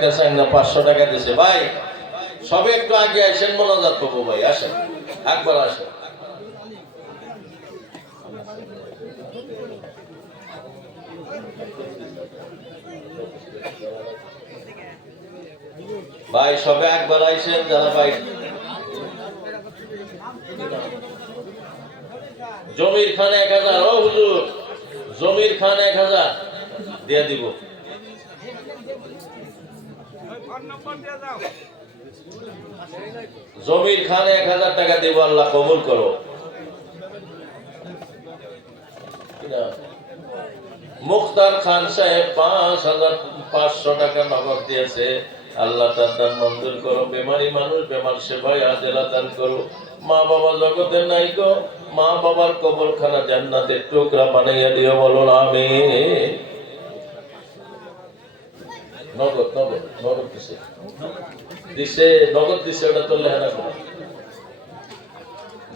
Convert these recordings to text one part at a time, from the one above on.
500 টাকা দিছে ভাই, সবে একটু আগে আসেন, মোনাজাত করবো ভাই, আসেন একবার আসেন। ভাই সবে একবার আইসেন যারা ভাই। জমির খান 1000, ও হুজুর জমির খান 1000 দিয়ে দিব। জমির খান 1000 টাকা দিব, আল্লাহ কবুল করো। মুখতার খান সাহেব 5500 টাকা নগদ দিয়েছে, আল্লাহ তার দান মঞ্জুর করো। বেমারি মানুষ, বেমার সেবায় আজেলা দান করো। মা বাবা জগতে নাই গো, মা বাবার কবরখানা জান্নাতের টুকরা বানাইয়া দিও, বলো আমিন। নগদ নগদ নগদ দিছে, নগদ দিছে, ওটা তো লেহানা করে।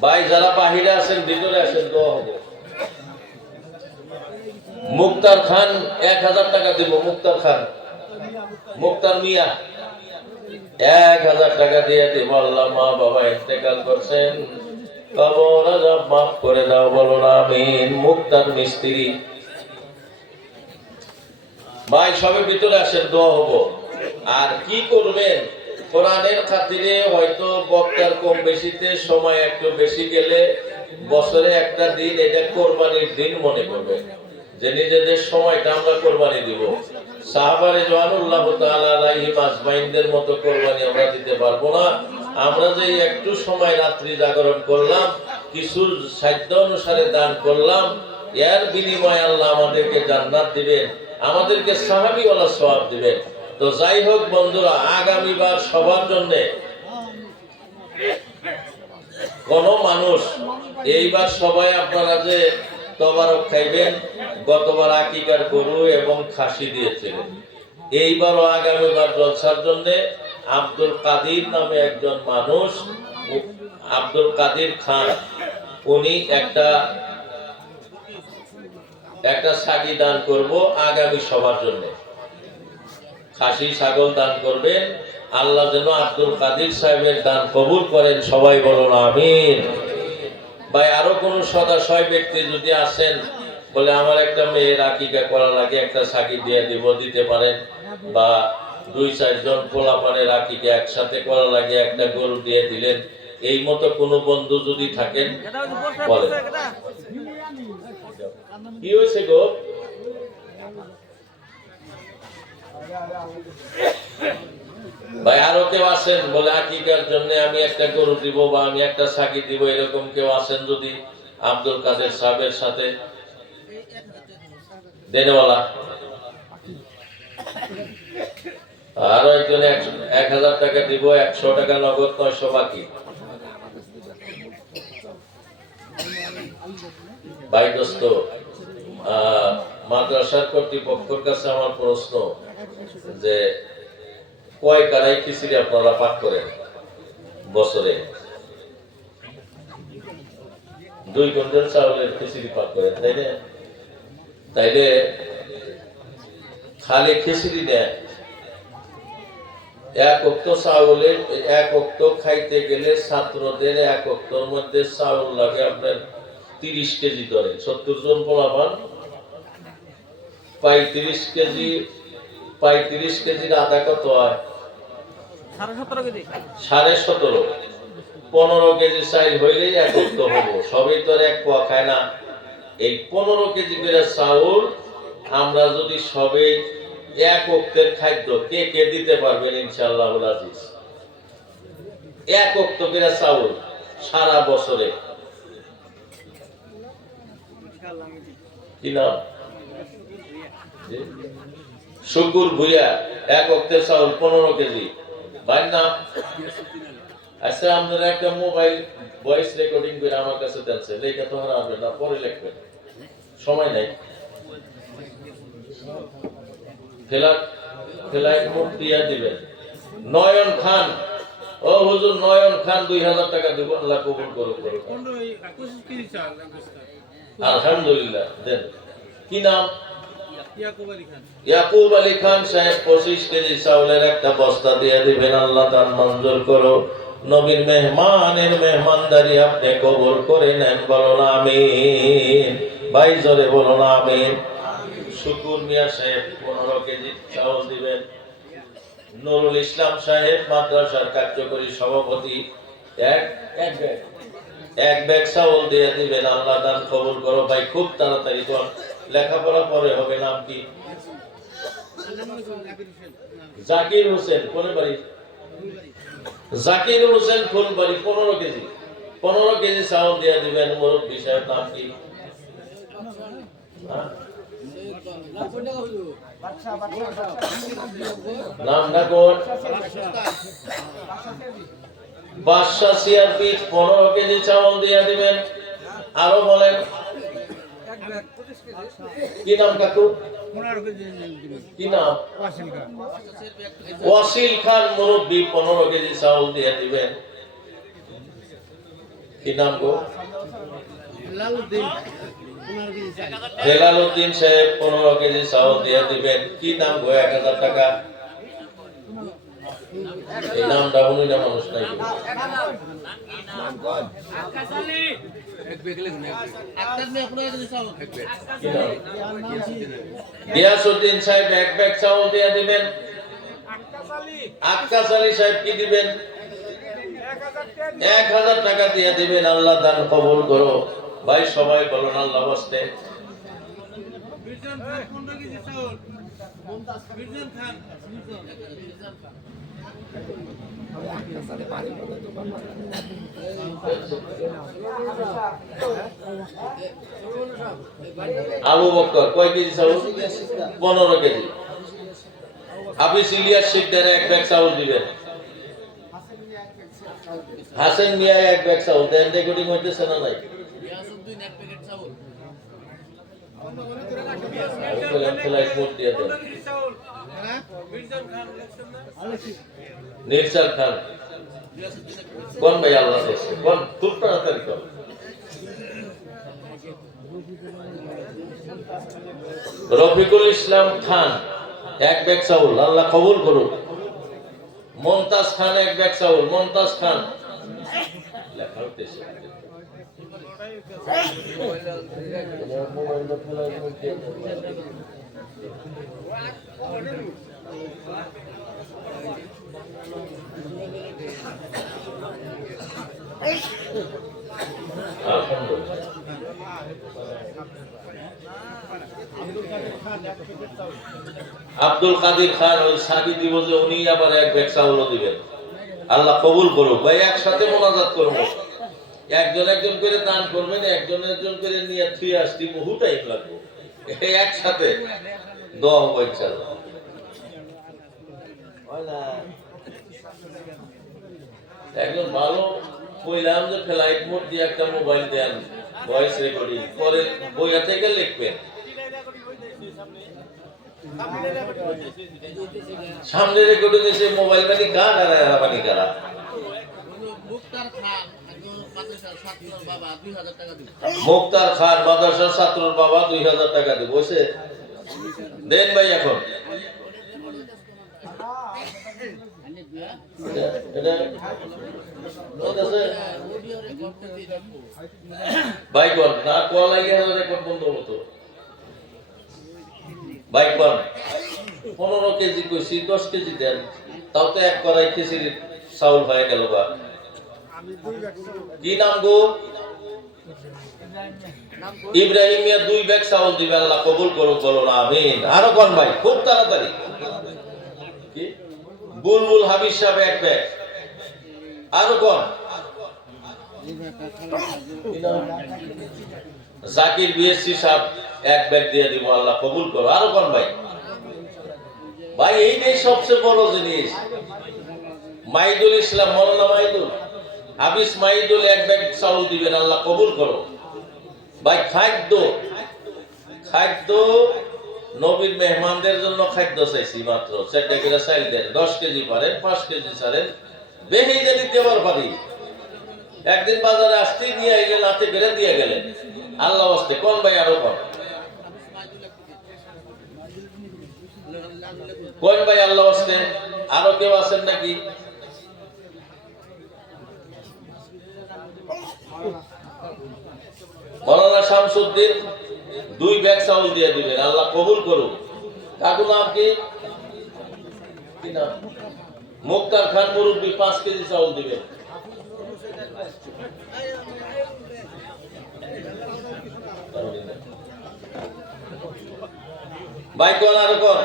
ভাই যারা বাহিরে আছেন ভিতরে আসেন, দোয়া হবে। মুক্তার খান 1000 টাকা দিব। মুক্তার খান, মুক্তার মিয়া 1000 টাকা দিয়ে দিব। আল্লাহ মা বাবা ইন্তেকাল করছেন, কবর আযাব মাফ করে দাও, বলো আমিন। মুক্তার মিস্ত্রি ভাই সবে ভিতরে আসেন, দোয়া হবো। আর কি করবেন, কোরআনের খাতিরে হয়তো বক্তার কম বেশিতে সময় একটু বেশি গেলে বছরে একটা দিন এটা কোরবানির দিন মনে করবেন, যে নিজেদের সময়টা আমরা কোরবানি দিব। সাহাবা রিদওয়ানুল্লাহ তাআলা আলাইহিম আজমাইনদের মতো কোরবানি আমরা দিতে পারবো না। আমরা যে একটু সময় রাত্রি জাগরণ করলাম, কিছু সাধ্য অনুসারে দান করলাম, এর বিনিময়ে আল্লাহ আমাদেরকে জান্নাত দিবেন, আমাদেরকে সাহাবীওয়ালা সওয়াব দিবেন। তো যাই হোক বন্ধুরা, আগামীবার সবার জন্য কোন মানুষ, এইবার সবাই আপনারা যে তবারক খাইবেন, গতবার আকিকার গরু এবং খাসি দিয়েছিলেন, এইবারও আগামীবার জলসার জন্য আব্দুল কাদির নামে একজন মানুষ, আব্দুল কাদির খান, উনি একটা ছাগি দান করব আগামী সবার জন্য। খাসি ছাগল দান করবেন, আল্লাহ যেন আব্দুল কাদির সাহেবের দান কবুল করেন, সবাই বলুন আমিন। ভাই আরো কোন সদাশয় ব্যক্তি যদি আসেন, বলে আমার একটা মেয়ের আকিকা করা লাগে, একটা ছাগি দিয়ে দিব, দিতে পারেন। বা 2-4 জন পোলাপানের আকিকা একসাথে করা লাগে, একটা গরু দিয়ে দিলেন। এই মতো কোন বন্ধু যদি থাকেন বলেন। কি হয়েছে গো? ভাই আরো কেউ আসেন, বলে আকিকার জন্য আমি একটা গরু দিব বা আমি একটা ছাগি দিব, এরকম কেউ আসেন যদি আব্দুল কাদের সাহেবের সাথে দেনেওয়ালা। আরো একজন 1000 টাকা দিব, 100 টাকা নগদ, 900 বাকি। ভাই দোস্ত, মাদ্রাসার কর্তৃপক্ষের কাছে আমার প্রশ্ন, যে কয় কারাই খিচুড়ি আপনারা পাক করেন বছরে? 2 কুইন্টাল চাউলের খিচুড়ি পাক করেন, তাই না? তাইলে খালি খিচুড়ি দেন, এক ওক্ত চাউলের, এক ওক্ত খাইতে গেলে ছাত্রদের এক ওক্তর মধ্যে চাউল লাগে আপনার 30 কেজি ধরে। 70 জন পোলাপান, 35 কেজি, 35 কেজির আধা কত হয়? 17.5। 15 কেজি চাইল হইলেই এক ওক্ত হবো, সবই তো এক পোয়া খায় না। এই 15 কেজি করে চাউল আমরা যদি সবাই এক ওক্তের খাদ্য, কে কে দিতে পারবেন ইনশাআল্লাহুল আজিজ? এক ওক্ত করে চাউল সারা বছরে, কি নাম? শুকুর ভুইয়া, এক ওক্তের চাউল 15 কেজি। ভাই নাম? আচ্ছা, আপনারা একটা মোবাইল ভয়েস রেকর্ডিং করে আমার কাছে দেনছে, লেখা তো হারাবে না, পরে লিখবেন, সময় নাই। ফ্লাইট মোড দিয়া দিবেন। নয়ন খান, ও হুজুর নয়ন খান 2000 টাকা দিব, আল্লাহ কবুল করুক। আলহামদুলিল্লাহ, দেন। কি নাম? ইয়াকুব আলী খান সাহেব 25 কেজি চাউলের একটা বস্তা দিয়ে দিবেন। আল্লাহ দান মঞ্জুর করো, নবীর মেহমানের মেহমানদারি আপনি কবুল করে নেন, বলো না আমিন। ভাই জোরে বলো না আমিন। শুকুর মিয়া সাহেব 15 কেজি চাউল দিবেন। নুরুল ইসলাম সাহেব মাদ্রাসার কার্যকরী সভাপতি এক ব্যাগ চাউল দিয়ে দিবেন। আল্লাহ দান কবুল করো। ভাই খুব তাড়াতাড়ি কর, লেখাপড়া পরে হবে। নাম কি? জাকির হোসেন। কোন বাড়ি? জাকির হোসেন ফুলবাড়ি। 15 কেজি চাউল দিয়ে দিবেন। মুরব্বী সাহেব নাম কি? নামটা কোন? বাদশা সিআরপি 15 কেজি চাউল দিয়ে দিবেন। আরো বলেন কি নাম কাকু? কি নাম? ওয়াসিল খান মুরব্বী 15 কেজি চাউল দিয়ে দিবেন। কি নাম গো? হেলালউদ্দিন সাহেব 15 কেজি চাউল দিয়ে দিবেন। কি নাম গো? 1000 টাকা। এই নামটা উনি না মানুষ নাই। গিয়াসউদ্দিন সাহেব 1 ব্যাগ চাউল দিয়ে দিবেন। আক্কাস আলী সাহেব কি দিবেন? 1000 টাকা দিয়ে দিবেন। আল্লাহ দান কবুল করো। ভাই সবাই বলুন আল্লাহ ওয়াস্তে। আবু বকর কয় কেজি চাউল? 15 কেজি। হাফিজ ইলিয়াস শিকদার 1 ব্যাগ চাউল দিবেন। হাসান মিয়া 1 ব্যাগ চাউল দেন। রেকর্ডিং হইতেছে না নাই? নিরসাল খান কোন ভাই? আল্লাহ দেখছে কোন? খুব তাড়াতাড়ি কর। রফিকুল ইসলাম খান 1 ব্যাগ চাউল। আল্লাহ কবুল করুন। মমতাজ খান 1 ব্যাগ চাউল। মমতাজ খান লেখা হইতেছে। আব্দুল কাদির খান ওই সাদি দিব যে উনি আবার 1 ব্যাগ চাউল দিবেন। আল্লাহ কবুল করুক। ভাই একসাথে মোনাজাত করব। একজন একজন করে দান করবেন। একজন একজন করে নিয়ে থুই আসতে বহু টাইম লাগবে। একসাথে দোয়া হবে ইনশাআল্লাহ। একজন ভালো কইলাম যে ফ্লাইট মোড দিয়ে একটা মোবাইল দেন, ভয়েস রেকর্ডিং পরে বইয়া থেকে লিখবেন। সামনে রেকর্ডিং এসে মোবাইল মানে গান আর মানে কারা? মুক্তার খান মাদ্রাসার ছাত্রর বাবা 2000 টাকা দিব। বসে দেন ভাই। এখন ভাই কোন না কোয়া লাগে রেকর্ড বন্ধ হতো। ভাই কোন 15 কেজি কইছি 10 কেজি দেন। তাও তো 1 কড়াই খিচুড়ি চাউল হয়ে গেল। বা কি নাম গো? ইব্রাহিম মিয়া 2 ব্যাগ চাউল দিবে। আল্লাহ কবুল করুক, বলো না আমিন। আরো কোন ভাই খুব তাড়াতাড়ি? কি? বুলবুল হাবিব সাহেব 1 ব্যাগ। আরো কোন? জাকির বিএসসি সাহেব 1 ব্যাগ দিয়ে দিব। আল্লাহ কবুল করো। আরো কোন ভাই? ভাই এইটাই সবচেয়ে বড় জিনিস। মাইদুল ইসলাম মোল্লা মাইদুল হাবিস মাইদুল 1 ব্যাগ চাউল দিবেন। আল্লাহ কবুল করো। ভাই খাদ্য নবীর মেহমানদের জন্য খাদ্য চাইছি মাত্র 4 টাকা চাইল দেন। 10 কেজি পারেন, 5 কেজি ছাড়েন, বেশি যে দিতে পারি। একদিন বাজারে আসতেই নিয়ে আইলেন, হাতে বেড়ে দিয়ে গেলেন। আল্লাহ ওয়াস্তে কোন ভাই? আরো কোন? কোন ভাই আল্লাহ ওয়াস্তে আরো কেউ আছেন নাকি? মৌলানা শামসুদ্দিন 2 ব্যাগ চাউল দিয়ে দিবেন, আল্লাহ কবুল করুক। কাকু নাম কি? মুক্তার খান মুরব্বী 5 কেজি চাউল দিবেন। ভাই কোন আরো কোন?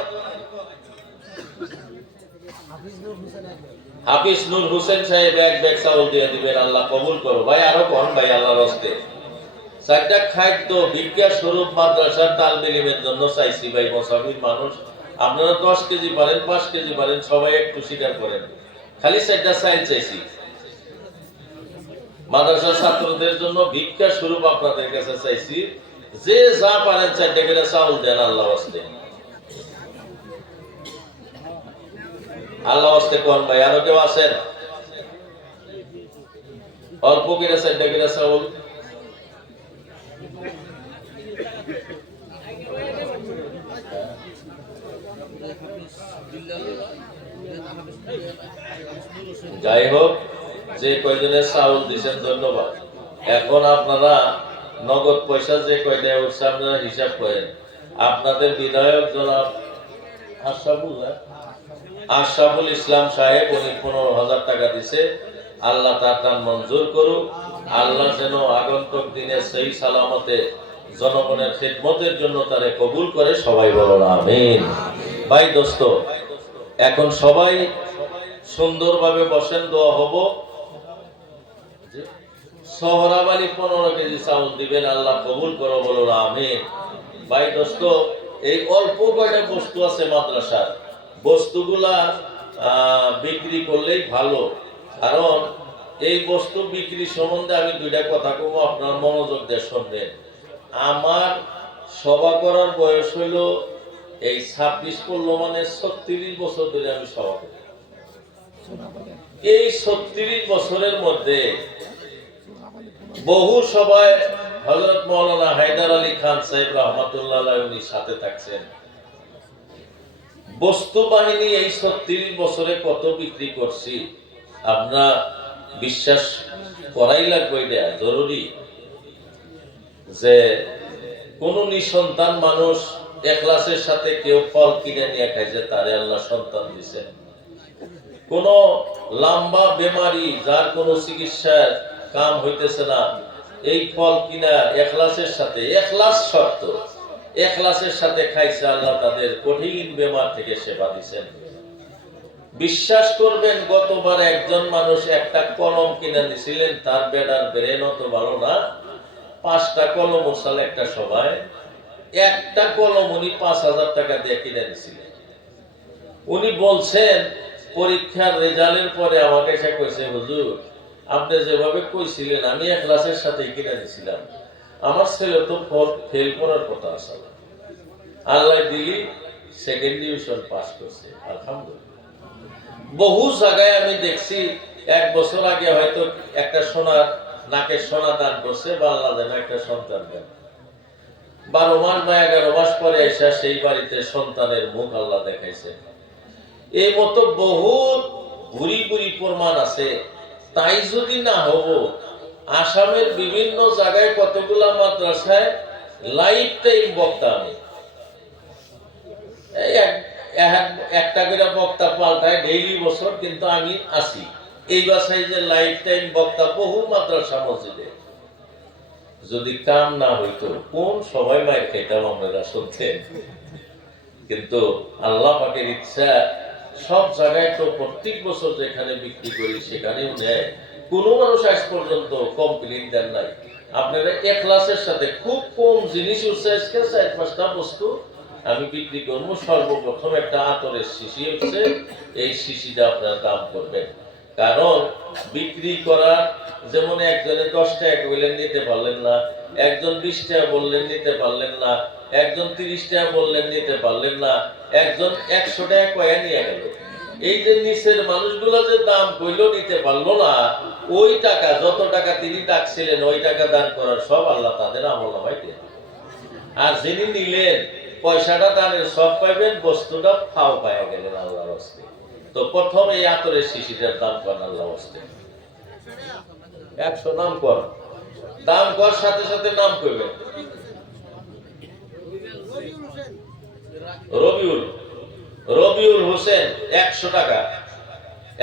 হাফিজ নূর হোসেন সাহেব 1 ব্যাগ চাউল দিয়ে দিবেন, আল্লাহ কবুল করো। ভাই আরো কোন? ভাই আল্লাহর রাস্তে 4টা খাদ্য ভিক্ষা স্বরূপ মাদ্রাসার তালবিলিমের জন্য চাইছি। ভাই মুসাফির মানুষ, আপনারা 10 কেজি পারেন, 5 কেজি পারেন, সবাই একটু স্বীকার করেন। খালি 4টা চাইল চাইছি মাদ্রাসার ছাত্রদের জন্য ভিক্ষা স্বরূপ আপনাদের কাছে চাইছি। যে যা পারেন 4টা করে চাউল দেন আল্লাহ ওয়াস্তে। আল্লাহ ওয়াস্তে কোন ভাই আরো কেউ আছেন? অল্প করে 4টা করে চাউল। যাই হোক, যে কয়জনের চাউল দিচ্ছেন ধন্যবাদ। এখন আপনারা নগদ পয়সা যে কয়টা উঠছে আপনারা হিসাব করেন। আপনাদের বিধায়ক জনাব আশরাফুল ইসলাম সাহেব উনি 15,000 টাকা দিছে। আল্লাহ তার দান মঞ্জুর করুক। আল্লাহ যেন আগন্তুক দিনে সেই সালামতে জনগণের খিদমতের জন্য তারে কবুল করে, সবাই বলুন আমিন। ভাই দোস্ত, এখন সবাই সুন্দরভাবে বসেন, দোয়া হবো। সোহরাব আলী 15 কেজি চাউল দিবেন, আল্লাহ কবুল করো, বলুন আমিন। ভাই দোস্ত, এই অল্প কয়টা বস্তু আছে মাদ্রাসার, বস্তুগুলা বিক্রি করলেই ভালো। কারণ এই বস্তু বিক্রি সম্বন্ধে আমি 2টা কথা কব, আপনার মনোযোগ দিয়ে শুনবেন। আমার সভা করার বয়স হইল এই 26 করলো, মানে 36 বছর ধরে আমি সভা করি। এই 36 বছরের মধ্যে বহু সভায় হযরত মাওলানা হায়দার আলী খান সাহেব রহমাতুল্লাহ আলাইহি উনি সাথে থাকছেন। বস্তু বাহিনী এই 36 বছরে কত বিক্রি করছি আপনারা বিশ্বাস করাই লাগবে। এটা জরুরি যে কোন নিঃসন্তান মানুষ ইখলাসের সাথে কেউ ফল কিনে নিয়ে খাইছে, তারে আল্লাহ সন্তান দিয়েছেন। কোন লম্বা বেমারি যার কোন চিকিৎসার কাম হইতেছে না, এই ফল কিনা ইখলাসের সাথে, ইখলাস শর্ত, ইখলাসের সাথে খাইছে, আল্লাহ তাদের কঠিন বেমার থেকে সেবা দিয়েছেন। বিশ্বাস করবেন, গতবার একজন মানুষ একটা কলম কিনে দিছিলেন, তার বেটার ব্রেন অত ভালো না, 5টা কলম উঠাল একটা সভায়। একটা কলম উনি 5,000 টাকা দিয়ে কিনে দিছিলেন। উনি বলছেন পরীক্ষার রেজাল্টের পরে আমাকে এসে কইছে, হুজুর আপনি যেভাবে কইছিলেন আমি ইখলাসের সাথে কিনে দিছিলাম, আমার ছেলে তো ফেল করার কথা আছে, আল্লাহ দিলি 2nd ডিভিশন পাস করছে, আলহামদুলিল্লাহ। বহু জায়গায় আমি দেখছি 1 বছর আগে হয়তো একটা সোনা নাকের সোনা দান করছে, বাংলা যেন একটা সন্তান দেন, 12 মাস বা 11 মাস পরে এসে সেই বাড়িতে সন্তানের মুখ আল্লাহ দেখাইছে। এই মতো বহুত ঘুরি ঘুরি প্রমাণ আছে। তাই যদি না হব, আসামের বিভিন্ন জায়গায় কতগুলা মাদ্রাসায় লাইফ টাইম বক্তা, আমি একটা করে বক্তা পাল্টায় ডেইলি বছর, কিন্তু আমি আছি এই বাসায় যে লাইফ টাইম বক্তা বহু মাদ্রাসা মসজিদে। যদি কাম না হইতো কোন সময় মায়ের খেতাম আমরা শুনতেন। কিন্তু আল্লাহ পাকের ইচ্ছা, সব জায়গায় তো প্রত্যেক বছর যেখানে বিক্রি করি সেখানেও নেয়। কোনো মানুষ আজ পর্যন্ত কমপ্লেইন দেন নাই। আপনারা ইখলাসের সাথে খুব কম জিনিস উঠছে, আজকে 4-5টা বস্তু আমি বিক্রি করবো। সর্বপ্রথম একটা আতরের শিশি হচ্ছে, এই শিশিটা আপনারা দাম করবেন। কারণ বিক্রি করার, যেমন একজনে 10 টাকা বললেন নিতে পারলেন না, একজন 20 টাকা বললেন নিতে পারলেন না, একজন 30 টাকা বললেন নিতে পারলেন না, একজন 100 টাকা কয়া নিয়ে গেল। এই যে নিচের মানুষগুলো যে দাম কইল নিতে পারলো না, ওই টাকা, যত টাকা তিনি ডাকছিলেন ওই টাকা দান করার সব আল্লাহ তাদের আমলনামায় দিয়ে দিলেন। আর যিনি নিলেন পয়সাটা দানের সব পাইবেন, বস্তুটা ফাও পাইয়া গেলেন আল্লাহর হস্তে। তো প্রথম এই আতরের শিশিটার দাম করেন আল্লাহর হস্তে 100 নাম কর, দাম কর সাথে সাথে নাম করবেন। রবিউল, রবিউল হোসেন 100 টাকা,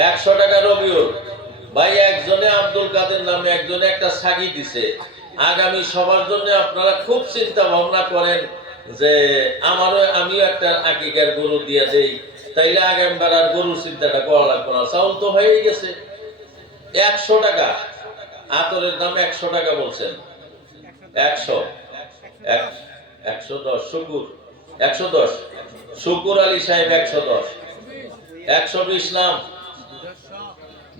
100 টাকা রবিউল ভাই। একজনে আব্দুল কাদের নামে একজনে একটা সাগি দিছে। আগামী সবার জন্য আপনারা খুব চিন্তা ভাবনা করেন যে আমিও একটা আকিকার গরু দিয়ে দেই, তাইলে আগামীবার আর গরু চিন্তাটা করা লাগবে না। চাউল তো হয়ে গেছে। 100 টাকা আতরের দাম 100 টাকা বলছেন। 100 110 শুকুর 110 শুকুর আলী সাহেব 110 120 নাম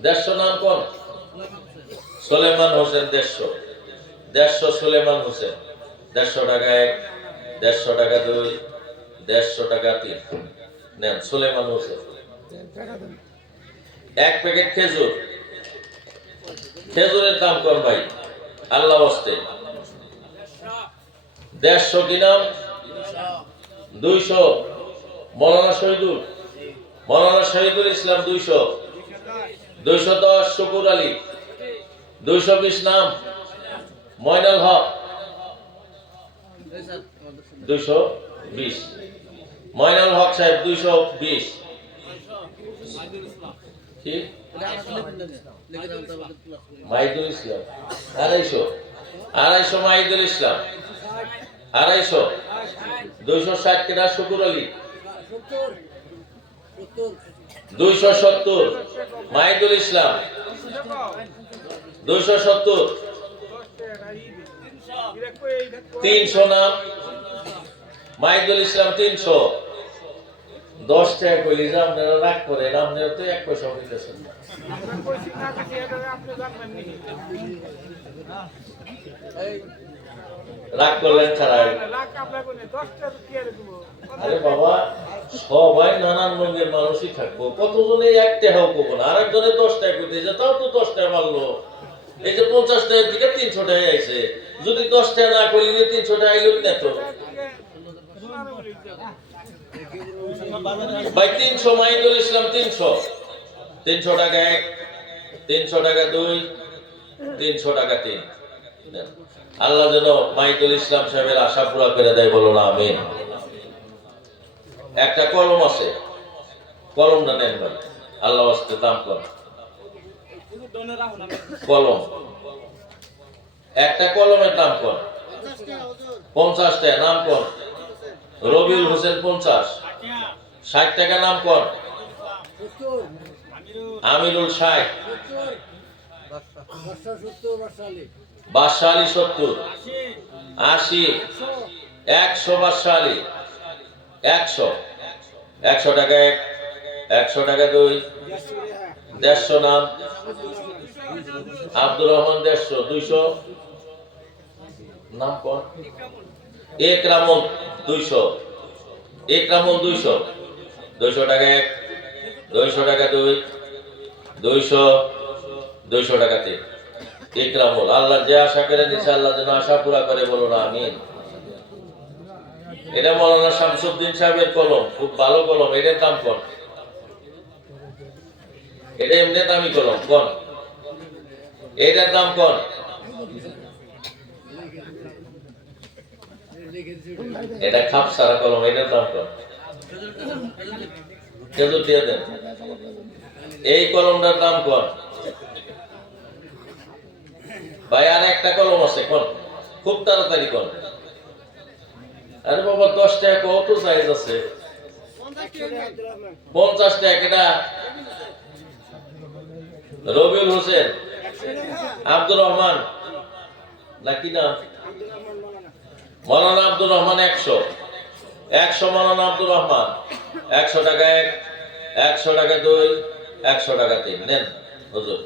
150 নাম কোন সুলেমান হোসেন 150 সুলেমান হোসেন 150 টাকা 1, 150 টাকা 2, 150 টাকা 3 নেন সুলেমান হোসেন। এক প্যাকেট খেজুর, খেজুরের দাম কম ভাই আল্লাহ হস্তে 150 কি নাম 200 মৌলানা শহীদুল, মৌলানা শহীদুল ইসলাম 200 210 শুকুর আলী 220 নাম ময়নাল হক 220 ময়নাল হক সাহেব 220 কি মাইদুল ইসলাম 250 মাইদুল ইসলাম 250 260 কেনা শুকুর আলী 270 মাইদুল ইসলাম 270 300 নাম মাইদুল ইসলাম 300 10 টাকা কইলি যে আপনারা রাগ করে আপনারা তো 1 পয়সা দিতেছেন না। রাগ করলেন ছাড়াই। আরে বাবা সবাই নানান রঙের মানুষই থাকবো, কতজনে 1 টাকাও কবো না, আরেকজনে 10 টাকা কইতে যে তাও তো 10 টাকা মারলো। এই যে 50 টাকার দিকে 300 টাকা আইছে, যদি 10 টাকা না কইলে 300 টাকা আইলো না তো ভাই। 300 মাইদুল ইসলাম 300 300 টাকা 1, 300 টাকা 2, 300 টাকা 3। আল্লাহ যেন মাইদুল ইসলাম সাহেবের আশা পুরা করে দেয়, বলো না আমিন। একটা কলম আছে, কলমটা নেন ভাই আল্লাহ ওয়াস্তে দাম কর। কলম একটা কলমের দাম কর 50 টাকা নাম কর। রবিউল হোসেন 50 60 টাকা নাম কর। আমিরুল 60 বাদশা আলী 70 80 100 বাদশা আলী 100 100 টাকা 1, 100 টাকা 2, 150 নাম আব্দুর রহমান 150 200 নাম কোন একরামুল 200 একরামুল 200 200 টাকা 1, 200 টাকা 2, 200 টাকা 3 একরামুল। আল্লাহ যে আশা করে নিছে আল্লাহ যেন আশা পুরা করে, বলো না আমিন। এটা মৌলানা শামসুদ্দিন সাহেবের কলম, খুব ভালো কলম, এটার দাম কোন? এটা এমনি দামি কলম কোন? এটার দাম কোন? এটা খাপ সারা কলম, এটার দাম কোন? খেজুর দিয়ে দেন। এই কলমটার দাম কোন ভাই? আর একটা কলম আছে কোন? খুব তাড়াতাড়ি কোন? আরে বাবা 10 টাকা কত সাইজ আছে? 50 টাকা। এটা রবিউল হোসেন আব্দুর রহমান নাকি না মৌলানা আব্দুর রহমান 100 মৌলানা আব্দুর রহমান 100 টাকা 1, 100 টাকা 2, 100 টাকা 3 নেন হুজুর।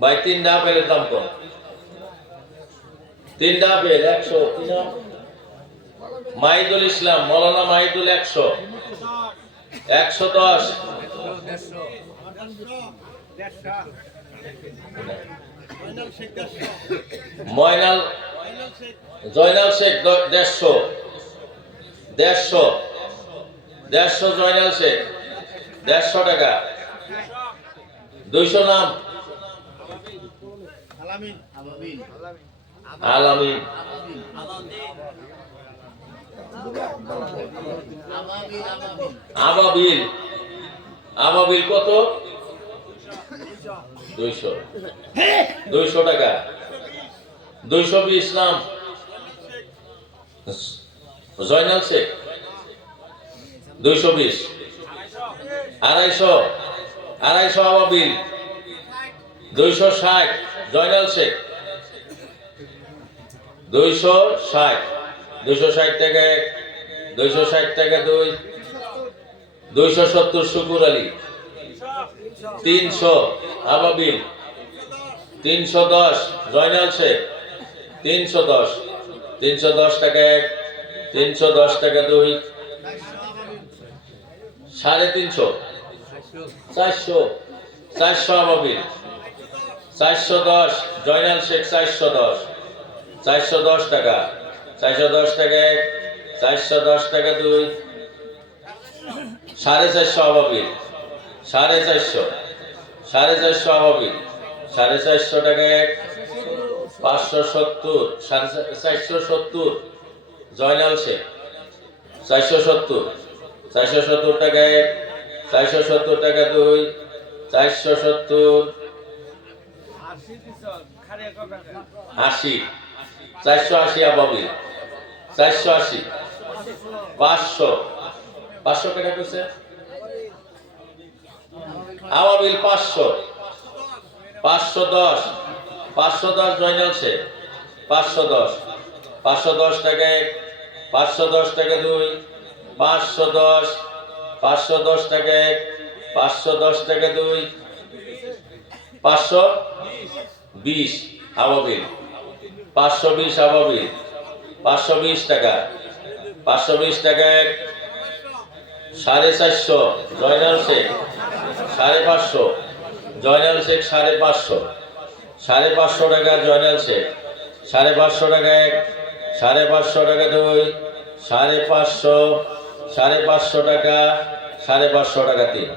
ভাই তিনটা আপেলের দাম কম, তিনটা আপেল 100। মাহিদুল ইসলাম, মৌলানা মাহিদুল 100, 110, ময়নাল জয়নাল শেখ 150, 150 জয়নাল শেখ 150 টাকা। 200 নাম আলামিন, আবাবিল, আবাবিল কত? 200, 200 টাকা। 220 নাম জয়নাল শেখ 220, 250, 250 আবাবিল, 260 জয়নাল শেখ 260, 260 টাকা 1, 260 টাকা 2, 270 শুকুর আলী, 300 আবাবিল, 310 জয়নাল শেখ 310, 310 টাকা 1, 310 টাকা 2, 350, 400, 400 আবাবিল, 410 জয়নাল শেখ 410, 410 টাকা, 410 টাকা 1, 410 টাকা 2, 450 আবাবিল, 450, 450 আবাবিল, 450 টাকা 1, 570, 470 জয়নাল শেখ 470, 470 টাকা 1, 470 টাকা 2, 470, 80, 480 আবাবিল, 480, 500, 500 টাকা কইছে আবাবিল, 500, 510, 510 জয়নাল শেখ 510, 510 টাকা 1, 510 টাকা 2, 510, 510 টাকা 1, 510 টাকা 2, 520 আবাবিল, 520 আবাবিল, 520 টাকা, 520 টাকা 1, 450 জয়নাল শেখ 550, জয়নাল শেখ 550, 550 টাকা জয়নাল শেখ 550 টাকা 1, 550 টাকা 2, 550, 550 টাকা, 550 টাকা 3।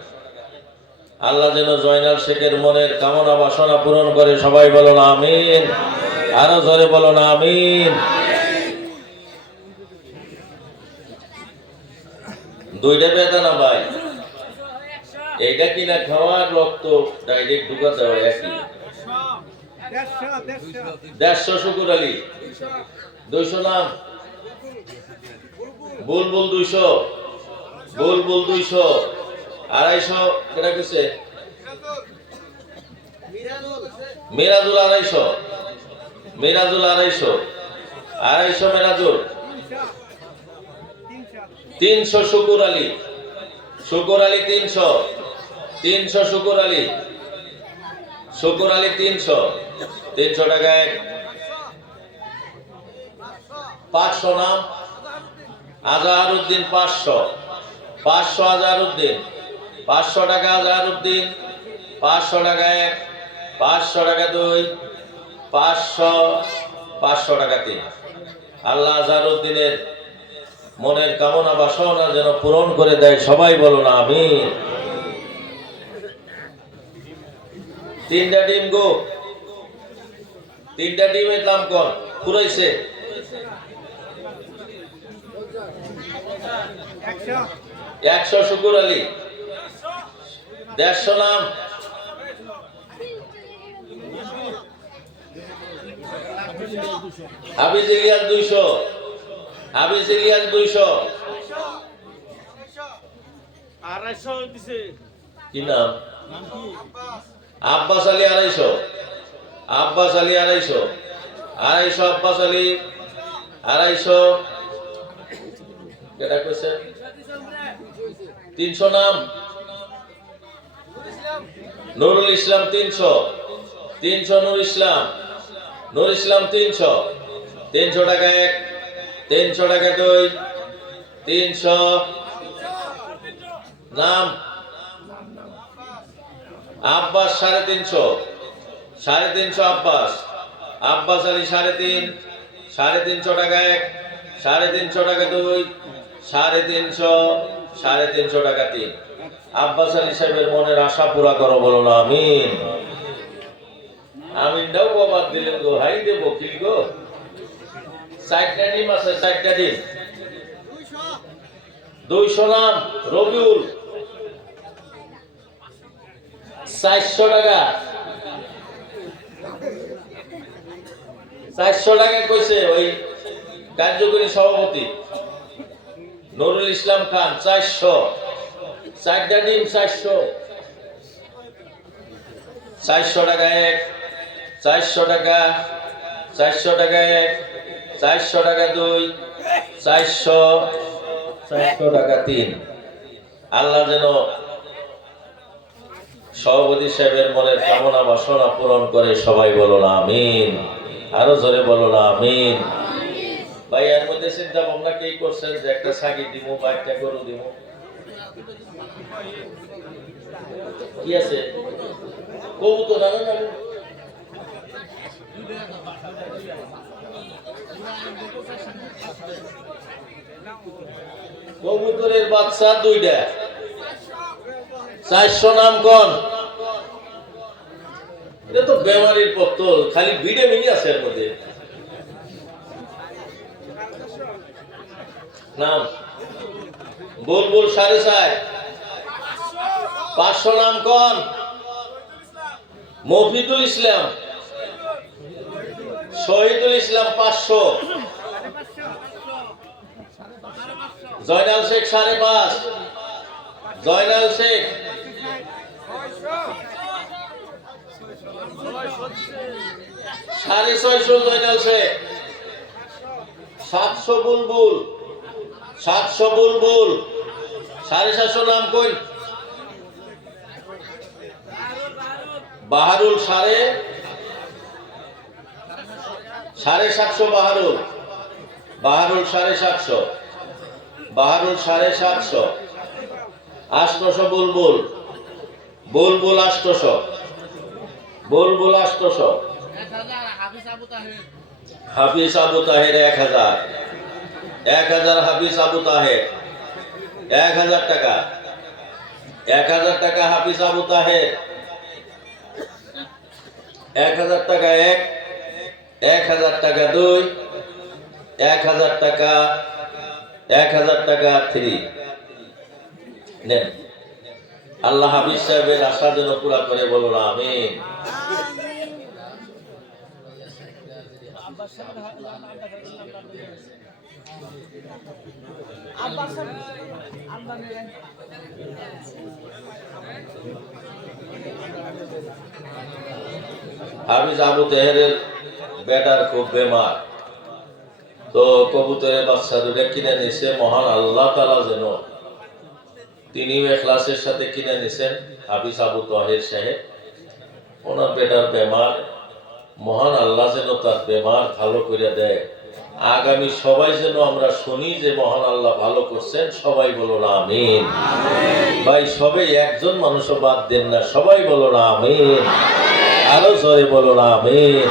আল্লাহ যেন জয়নাল শেখের মনের কামনা বাসনা পূরণ করে, সবাই বলুন আমিন, আরো জোরে বলুন আমিন। দুইটা বেদনা ভাই, এইটা কিনা খাওয়ার রক্ত ডাইরেক্ট ঢুকাতে হয় একই। 150 শুকুর আলী, 200 নাম বুলবুল, 200 বুলবুল, 200, 250 কেটা কইছে মিরাজুল, 250, মিরাজুল 250, 250 মিরাজুল, 300 শুকুর আলী, শুকুর আলী 300, 300 শুকুর আলী, শুকুর আলী 300, 300 টাকা 1, 500 নাম আজহারউদ্দিন, 500, 500 আজহারউদ্দিন, 500 টাকা আজহারউদ্দিন, 500 টাকা 1, 500 টাকা 2, 500, 500 টাকা 3। আল্লাহ আজহারউদ্দিনের মনের কামনা বাসনা যেন পূরণ করে দেয়, সবাই বলুন আমিন। 3টা ডিম গো, 3টা ডিমের দাম কোন পুরাইছে 100 শুকুর আলী, 150 নাম হাফিজ ইলিয়াস, 200, হাফিজ ইলিয়াস 200, 250 দিছে। কি নাম? আব্বাস আলী 250, আব্বাস আলী 250, 250 আব্বাস আলী, 250, কেটা কইছে 300 নাম নুরুল ইসলাম 300 নুরুল ইসলাম 300 টাকা এক 300 টাকা দুই 300 নাম আব্বাস 350 আব্বাস আলী 3.5 টাকা এক 350 টাকা দুই 350 টাকা তিন আব্বাস আলী সাহেবের মনের আশা পুরা করো বলো না আমিন আমিন দাও বাবা দিলেন গো হাই দেব কি গো 60টা ডিম আছে 60টা ডিম 200 নাম রবিউল 400 টাকা 400 টাকা কইছে ওই কার্যকরী সভাপতি নুরুল ইসলাম খান 400 4টা ডিম 400 টাকা এক 400 টাকা এক 400 টাকা দুই 400 টাকা তিন আল্লাহ যেন সভাপতি সাহেবের মনের কামনা বাসনা পূরণ করে সবাই বলো না আমিন আরো জোরে বলো না আমিন ভাই এর মধ্যে চিন্তা ভাবনা কি করছেন যে একটা ছাগি দিমু বা একটা গরু দিমু কি আছে কবুতর না না কবুতরের বাচ্চা দুইটা 400 নাম কোন এটা তো বেমারির পত্তল খালি ভিটামিনই আছে এর মধ্যে নাম বুলবুল 4.5 500 নাম কোন মফিদুল ইসলাম শহীদুল ইসলাম 500 জয়নাল শেখ 5.5 জয়নাল শেখ 650 জয়নাল শেখ 700 বুলবুল 750 নাম কই বাহারুল 750 বাহারুল 750 800 বুলবুল 800 হাফিজ আবু তাহের 1000 হাফিজ আবু তাহের 1000 টাকা হাফিজ আবু তাহের 1000 টাকা এক 1000 টাকা দুই 1000 টাকা 3 নেন আল্লাহ হাফিজ সাহেবের আশা যেন পুরা করে বলো না আমিন হাফিজ আবু তাহেরের বেটার খুব বেমার তো কবুতরের বাচ্চা দুটো কিনে নিছে মহান আল্লাহ তাআলা যেন তিনিও ইখলাসের সাথে কিনে নিছেন হাফিজ আবু তাহের সাহেব ওনার বেটার বেমার মহান আল্লাহ যেন তার বেমার ভালো করে দেয় আগামী সবাই যেন আমরা শুনি যে মহান আল্লাহ ভালো করছেন সবাই বলো না আমিন ভাই সবাই একজন মানুষও বাদ দেন না সবাই বলো না আমিন আরো জোরে বলো না আমিন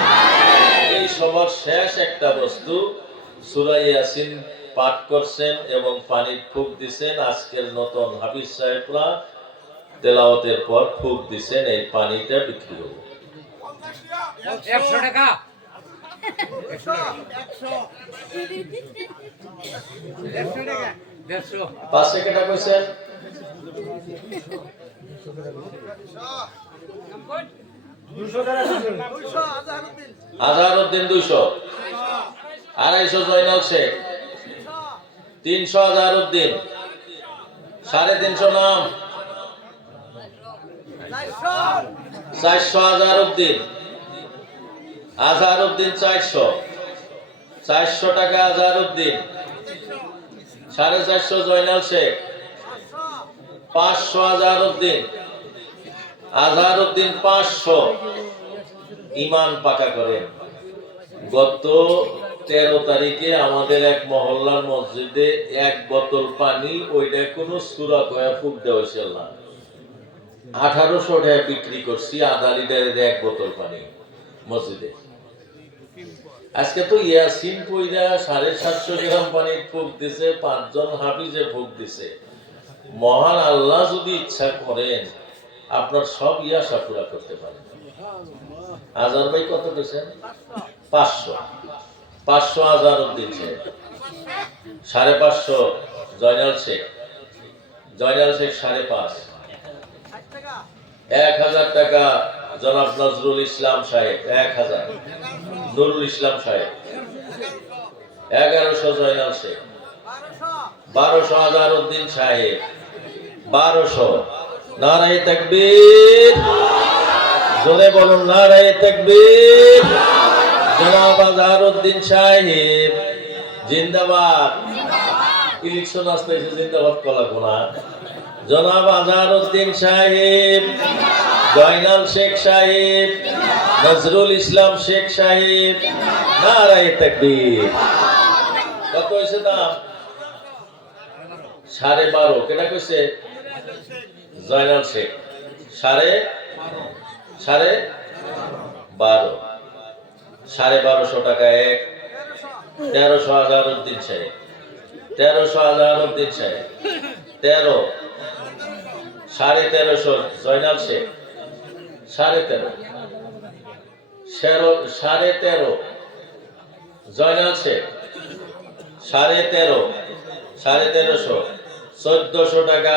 এই সবার শেষ একটা বস্তু সূরা ইয়াসিন পাঠ করছেন এবং পানির ফুক দিছেন আজকের নতুন হাফিজ সাহেবরা তেলাওয়াতের পর ফুক দিছেন এই পানিটা বিক্রি হবে 100 টাকা 100 পাশে কেটা কইছেন আজহারউদ্দিন 200 250 জয়নাল শেখ 300 আজহারউদ্দিন 350 নাম 400 আজহারউদ্দিন 400 টাকা আজহারউদ্দিন 450 জয়নাল শেখ, 500 আজহারউদ্দিন, 500 ইমান পাকা করেন। গত 13 তারিখে আমাদের এক মহল্লার মসজিদে এক বোতল পানি, ওইটা কোনো সূরা কয়া ফুক দেওয়া হয়েছিল না, 1800 টাকা বিক্রি করছি আধা লিটারের এক বোতল পানি মসজিদে। আজকে তো ইয়াসিন কইরা 750 গ্রাম পানির ফুক দিছে, 5 জন হাফিজে ফুক দিছে। মহান আল্লাহ যদি ইচ্ছা করেন আপনার সব আশা পুরা করতে পারেন। আজহার ভাই কত দিয়েছেন? 500 আজহারউদ্দিন শেখ, 550 জয়নাল শেখ, 5.5, 1000 টাকা জনাব নজরুল ইসলাম সাহেব, 1000 নুরুল ইসলাম সাহেব, 1100 জয়নাল শেখ, 1200 আজহারউদ্দিন সাহেব, 1200। নারায়ে তাকবীর, জোরে বলুন নারায়ে তাকবীর। জনাব আজহারউদ্দিন সাহেব জিন্দাবাদ। ইলেকশন আসতেছে, জিন্দাবাদ কলা কোনা। জনাব আজহারউদ্দিন সাহেব, জয়নাল শেখ সাহেব, নজরুল ইসলাম শেখ সাহেব, নারায়ে তাকবীর। কত হয়েছে দাম? 12.5। কেটা কইছে? জয়নাল শেখ। 12.5, 1250 টাকা এক। 1300 আজহারউদ্দিন সাহেব, 1300 আজহারউদ্দিন সাহেব, 13, 1350 জয়নাল শেখ, 13.5, 13.5 জয়নাল শেখ, 13.5, 1350, 1400 টাকা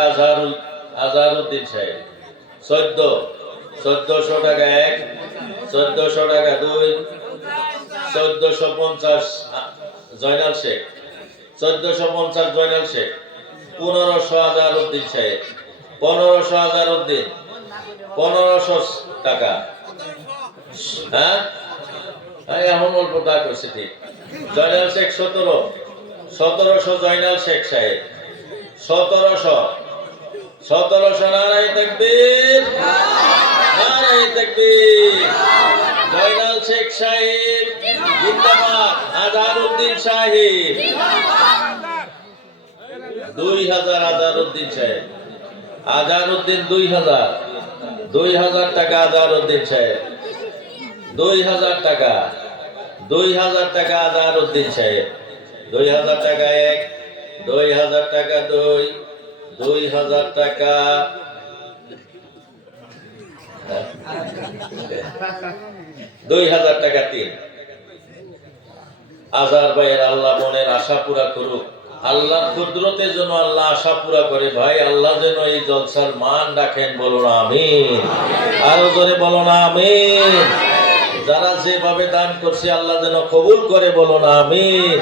আজহারউদ্দিন সাহেব, 1400 টাকা এক, 1400 টাকা দুই, 1450 জয়নাল শেখ, 1450 জয়নাল শেখ, 1500 আজহারউদ্দিন সাহেব, 1500 আজহারউদ্দিন, 1500 টাকা। হ্যাঁ, এখন অল্প টাকা করছে ঠিক। জয়নাল শেখ 1700 জয়নাল শেখ সাহেব, 1700 নারায়ে তাকবীর, নারায়ে তাকবীর। জয়নাল শেখ সাহেব জিন্দাবাদ। আজহারউদ্দিন সাহেব 2000 আজহারউদ্দিন সাহেব, আজহারউদ্দিন 2000 টাকা আজহারউদ্দিন সাহেব, 2000 টাকা, 2000 টাকা আজহারউদ্দিন সাহেব, 2000 টাকা এক, 2000 টাকা দুই, 2000 টাকা, 2000 টাকা তিন। আজহার ভাইয়ের আল্লাহ মনের আশা পুরা করুক। আল্লাহর কুদরতের জন্য আল্লাহ আশা পুরা করে। ভাই আল্লাহ যেন এই জলসার মান রাখেন, বলুন আমিন। আরো জোরে বলুন আমিন। যারা যেভাবে দান করছে আল্লাহ যেন কবুল করে, বলুন আমিন।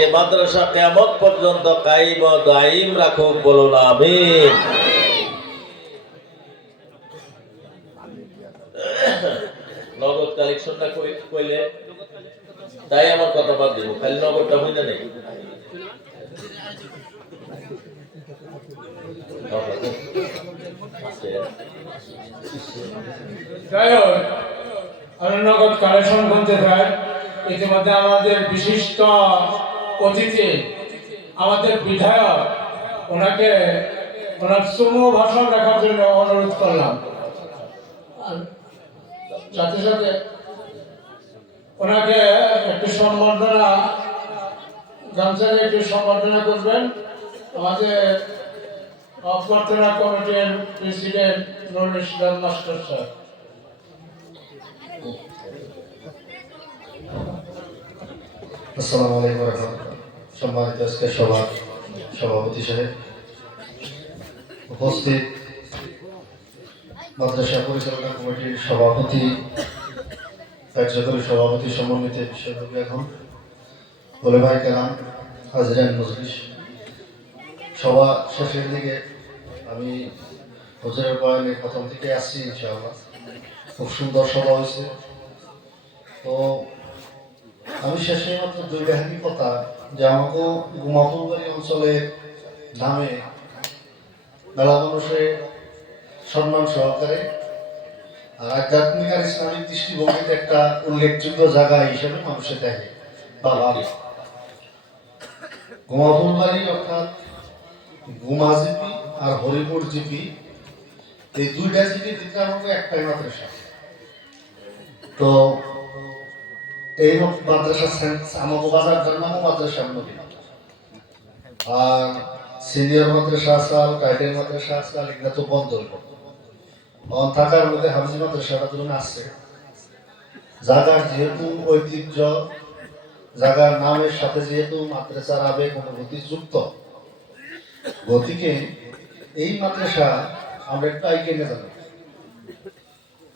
এ মাদ্রাসা কিয়ামত পর্যন্ত কায়েম ও দায়ীম রাখুক, বলুন আমিন। নগদ কালেকশনটা কইলে তাই আমার কথা বাদ দিব, খালি নগদটা হইনা নেই। যাই হোক, আমি নগদ কালেকশন করতে চাই। ইতিমধ্যে আমাদের বিশিষ্ট অতিথি, আমাদের বিধায়ক, ওনাকে ওনার চুমু ভাষণ রাখার জন্য অনুরোধ করলাম। আর সাথে সাথে ওনাকে একটু সম্বর্ধনা, গামছাকে একটু সম্বর্ধনা করবেন আমাদের অভ্যর্থনা কমিটির প্রেসিডেন্ট নুরুল ইসলাম মাস্টার সাহেব। আসসালামু আলাইকুম ওয়া রাহমাতুল্লাহ। সম্মানিত আজকের সভার সভাপতি সাহেব, উপস্থিত মাদ্রাসা পরিচালনা কমিটির সভাপতি, কার্যকরী সভাপতি, সমন্বিত বিষয়গুলো এখন ওলামায়ে কেরাম, হাজিরান মজলিস, সভা শেষের দিকে আমি হুজুরের বয়ানে প্রথম থেকে আসছি ইনশাআল্লাহ। খুব সুন্দর সভা হয়েছে। তো আমি শেষে মাত্র দুই বাহিনী কথা যে আমাকে গুমাপুরবাড়ি অঞ্চলের নামে মেলা মানুষের সম্মান সহকারে আর আধ্যাত্মিক আর ইসলামিক দৃষ্টিভঙ্গিতে একটা উল্লেখযোগ্য জায়গা হিসেবে মানুষের দেখে বা ভাবে। গুমাপুরবাড়ি অর্থাৎ গুমা জিপি আর হরিপুর জিপি, এই দুইটা জিপি দিতে আমাকে একটাই মাদ্রাসা। তো এই মাদ্রাসা আমাকে বাজারটার নামও মাদ্রাসা নদী। আর সিনিয়র মাদ্রাসা আসাল, টাইটেল মাদ্রাসা আসাল, এগুলো তো বন্ধ হইল। থাকার মধ্যে হাফজি মাদ্রাসাটা ধরুন আছে। জায়গার যেহেতু ঐতিহ্য, জায়গার নামের সাথে যেহেতু মাদ্রাসার আবেগ অনুভূতি যুক্ত, গতিকে এই মাদ্রাসা আমরা একটু আইকে নিয়ে যাবো।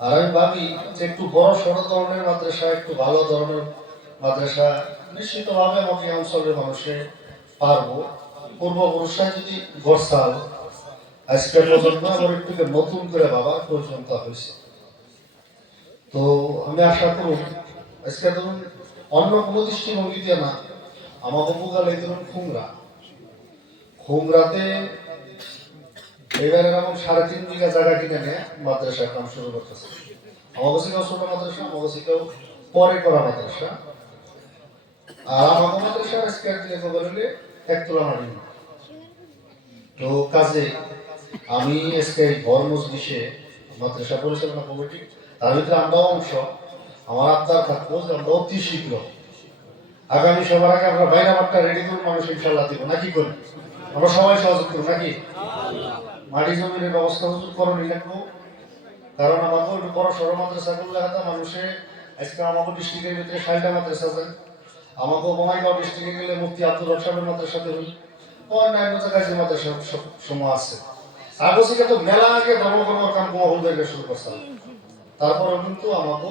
আর আমি ভাবি যে একটু বড় সড়ো ধরনের মাদ্রাসা, একটু ভালো ধরনের মাদ্রাসা নিশ্চিতভাবে আমাকে এই অঞ্চলের মানুষে পারবো। পূর্বপুরুষরা যদি গড়ছাল, আজকের প্রজন্ম আবার একটু নতুন করে বাবার প্রয়োজনতা হয়েছে। তো আমি আশা করব আজকে ধরুন অন্য কোনো দৃষ্টিভঙ্গি দিয়ে না, আমাকে বুকালে ধরুন খুমরাতে এবারে এরকম 3.5 বিঘা জায়গা কিনে নিয়ে মাদ্রাসা কাম শুরু করতেছে। আমার কাছে কেউ ছোট মাদ্রাসা, আমার কাছে কেউ পরে করা মাদ্রাসা। আর আমার মাদ্রাসা স্কোয়ার দিলে বললে 1 তোলা মাটি। তো কাজে আমি আজকে বড় মজলিসে মাদ্রাসা পরিচালনা কমিটি, তার ভিতরে আমরাও অংশ। আমার আবদার থাকবো যে আমরা অতি শীঘ্র আগামী সবার আগে আমরা বাইরে মাঠটা রেডি করবো, মানুষ ইনশাল্লাহ দিব নাকি করি, আমরা সবাই সহযোগ করবো নাকি। মাটি জমিনের ব্যবস্থা করণই লাগবো, কারণ আমাকে একটু বড় সড়ো মাদ্রাসা করলে হয়তো মানুষের আজকে আমাকে ডিস্ট্রিক্টের ভিতরে 60টা মাদ্রাসা আছে। আমাকে বঙ্গাইগাঁও ডিস্ট্রিক্টে গেলে মুফতি আব্দুল রব সাহেবের মাদ্রাসাতে হই, অন্যান্য জায়গায় যে মাদ্রাসা সময় আছে। আগে থেকে তো মেলা আগে ধর্মকর্ম কাম মহলবাড়িতে শুরু করছিলাম। তারপরে কিন্তু আমাকে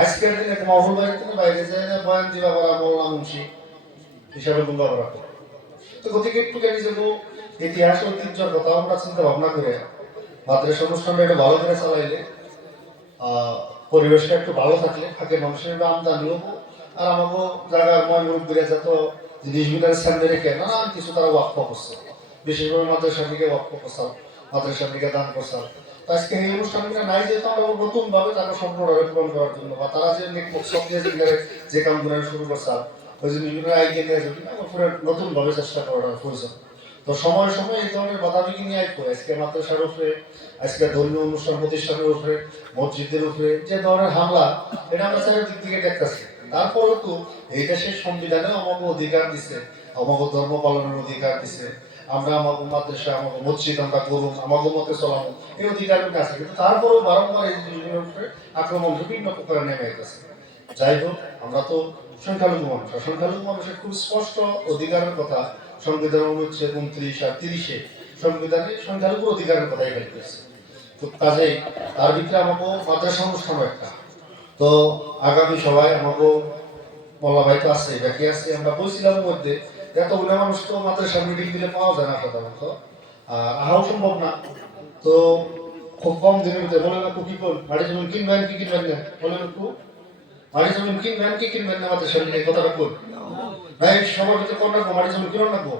আজকের দিনে মহলবাড়ি থেকে বাইরে যায় না, বয়ান দিবা করা মৌলানা মুন্সি হিসাবে গুঙ্গা করা। তো গতিকে একটু কেন যাবো ইতিহাস ঐতিহ্যের কথা আমরা চিন্তা ভাবনা করে মাদ্রাসা অনুষ্ঠানটা একটু ভালো করে চালাইলে, পরিবেশটা একটু ভালো থাকলে থাকে, মানুষের আমদানি হবো। আর আমাকে জায়গার ময়ূর ঘুরে যত জিনিসগুলোর সামনে রেখে নানান কিছু তারা ওয়াক্ফ করছে, বিশেষভাবে মাদ্রাসার দিকে ওয়াক্ফ করছাল, মাদ্রাসার দিকে দান করছাল। আজকে এই অনুষ্ঠানগুলো নাই যেহেতু আমরা নতুন ভাবে তারা স্বপ্নটা পূরণ করার জন্য বা তারা যে যে কামগুলো শুরু করছাল, ওই জিনিসগুলো আইকে নিয়ে যাবে নতুন ভাবে চেষ্টা করার প্রয়োজন। তো সময় সময় এই ধরনের বাধাবিঘ্ন নিয়ে আসবো। আজকে মাদ্রাসার উপরে, আজকে ধর্মীয় অনুষ্ঠান প্রতিষ্ঠানের উপরে, মসজিদের উপরে যে ধরনের হামলা, এটা আমরা চারিদিক দিকে দেখতেছি। তারপরেও তো এই দেশের সংবিধানে আমাকে অধিকার দিছে, আমাকে ধর্ম পালনের অধিকার দিছে, আমরা আমাকে মাদ্রাসা, আমাকে মসজিদ আমরা করুন, আমাকে মতে চলাবো, এই অধিকার আছে। কিন্তু তারপরেও বারংবার এই জিনিসগুলোর উপরে আক্রমণ বিভিন্ন প্রকারে নেমে গেছে। যাই হোক, আমরা তো সংখ্যালঘু মানুষ, আর সংখ্যালঘু মানুষের খুব স্পষ্ট অধিকারের কথা সংবিধান অনুচ্ছেদ 29 আর 30-এ সংবিধানে সংখ্যালঘুর অধিকারের কথাই বের করেছে। তো কাজেই তার ভিতরে আমাকে মাদ্রাসা অনুষ্ঠান একটা। তো আগামী সবাই আমাকে মোল্লা ভাই তো আছে, বাকি আছে, আমরা বলছিলাম মধ্যে এতগুলো মানুষ তো মাদ্রাসা মিটিং দিলে পাওয়া যায় না সাধারণত, আর আহাও সম্ভব না। তো খুব কম দিনের ভিতরে বলে না কি করুন, মাটি জমি কিনবেন কি কিনবেন না, বলেন একটু মাটি জমি কিনবেন কি কিনবেন না, মাদ্রাসা মিটিং কথাটা করুন ভাই, সবার ভিতরে কোন রাখবো, মাটি জমি কিনুন রাখবো।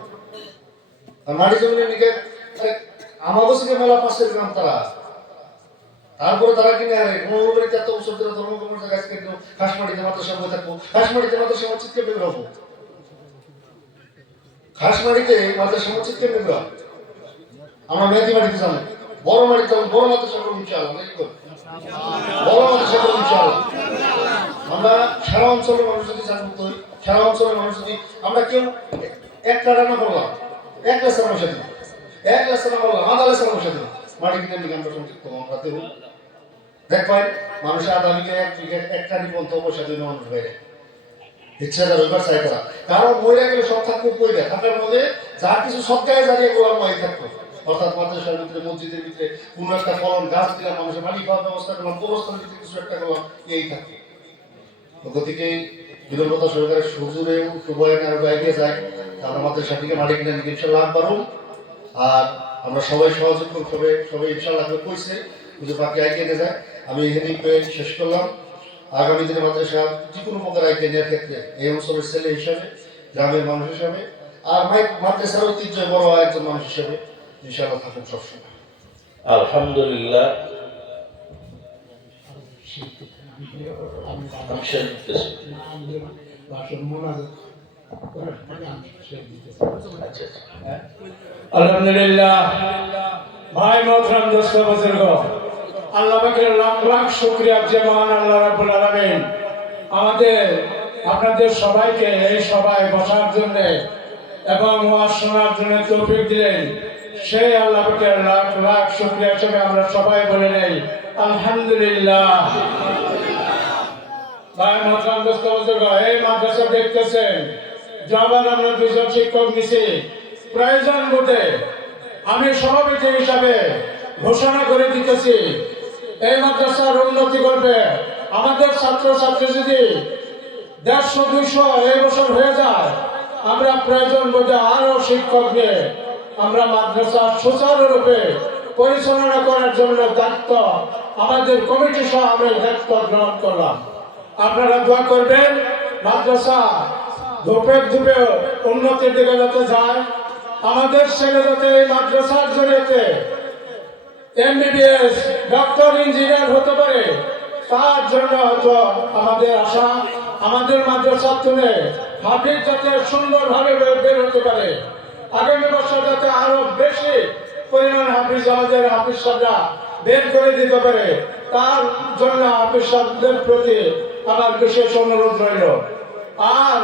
আর মাটি জমিনের দিকে আমাকে মেলা পাশে গ্রাম তারা, তারপরে তারা কিনে আরে মৌলবাড়িতে এত বছর ধরে ধর্মকর্মের জায়গায় আজকে খাসমাটিতে মাদ্রাসা বই থাকবো, খাসমাটিতে মাদ্রাসা মসজিদকে বের হবো, খাসমাটিতে মাদ্রাসা মসজিদকে বের হবো। আমরা মেহেদি মাটিতে যাবো, বড় মাটিতে যাবো, বড় মাদ্রাসা করবো ইনশাআল্লাহ, বড় মাদ্রাসা করবো ইনশাআল্লাহ। আমরা সারা অঞ্চলের মানুষ যদি জাগ্রত হই, সারা অঞ্চলের মানুষ যদি আমরা কেউ একটা রান্না করলাম, 1 লাখ টাকা পয়সা দিই, 1 লাখ টাকা করলাম, 1.5 লাখ টাকা পয়সা দিই, মাটি কিনে নিয়ে আমরা সংযুক্ত আমরা দেবো। দেখবেন মানুষের আধা বিঘা 1 বিঘা 1 কাঠি পর্যন্ত পয়সা দিল মানুষ বাইরে ইচ্ছাদার ওইবার চাই করা। কারণ মরে গেলে সব থাকবো কইরা থাকার মধ্যে যা কিছু সব জায়গায় দাঁড়িয়ে গোলাম মাই থাকতো, অর্থাৎ মাদ্রাসার ভিতরে মসজিদের ভিতরে কোনো একটা ফলন গাছ দিলাম, মানুষের মাটি খাওয়ার ব্যবস্থা করলাম, কবরস্থানের ভিতরে কিছু একটা করলাম, এই থাকতো। গতিকে বিরলতা সরকারের সুজুরে বয়ানে আরো এগিয়ে যায়, আমরা মাদ্রাসা থেকে মাটি কিনে নিয়ে ইনশাল্লাহ পারুন। আর আমরা সবাই সহযোগ করতে হবে, সবাই ইনশাল্লাহ কইছে যে বাকি এগিয়ে যায়। আমি এখানেই শেষ করলাম। আগামী দিনে মাদ্রাসা যে কোনো প্রকার আইডিয়ার ক্ষেত্রে এই অঞ্চলের ছেলে হিসাবে, গ্রামের মানুষ হিসাবে, আর মাদ্রাসার ঐতিহ্য বড় একজন মানুষ হিসাবে ইনশাআল্লাহ থাকুন সবসময়। আলহামদুলিল্লাহ। আলহামদুলিল্লাহ। ভাই মোহতরম দোস্ত বুজুর্গ, আল্লাহ পাকের লাখ লাখ শুকরিয়া যে মহান আল্লাহ রাব্বুল আলামিন আমাদের আপনাদের সবাইকে এই সভায় বসার জন্য এবং ওয়াজ শোনার জন্য তৌফিক দিলেন। সেই আল্লাহ পাকের লাখ লাখ শুকরিয়া হিসেবে আমরা সবাই বলে নেই আলহামদুলিল্লাহ। ভাই মোহতরম দোস্ত বুজুর্গ, এই মাদ্রাসা দেখতেছেন, যাবার আমরা দুজন শিক্ষক নিছি। প্রয়োজন বোধে আমি সভাপতি হিসাবে ঘোষণা করে দিতেছি, এই মাদ্রাসার উন্নতি করবে। আমাদের ছাত্রছাত্রী যদি 150-200 এই বছর হয়ে যায়, আমরা প্রয়োজন বোধে আরো শিক্ষক নিয়ে আমরা মাদ্রাসা সুচারুরূপে পরিচালনা করার জন্য দায়িত্ব আমাদের কমিটি সহ আমরা দায়িত্ব গ্রহণ করলাম। আপনারা দোয়া করবেন মাদ্রাসা ধূপে ধূপে উন্নতির দিকে যাতে যায়। আমাদের ছেলে যাতে এই মাদ্রাসার জড়িয়ে MBBS ডক্টর ইঞ্জিনিয়ার হতে পারে, তার জন্য হয়তো আমাদের আশা। আমাদের মাদ্রাসা তুলে হাফিজ যাতে সুন্দরভাবে বের হতে পারে, আগামী বছর যাতে আরো বেশি পরিমাণ হাফিজ আমাদের হাফিজ সাহেবরা বের করে দিতে পারে, তার জন্য হাফিজ সাহেবদের প্রতি আমার বিশেষ অনুরোধ রইল। আর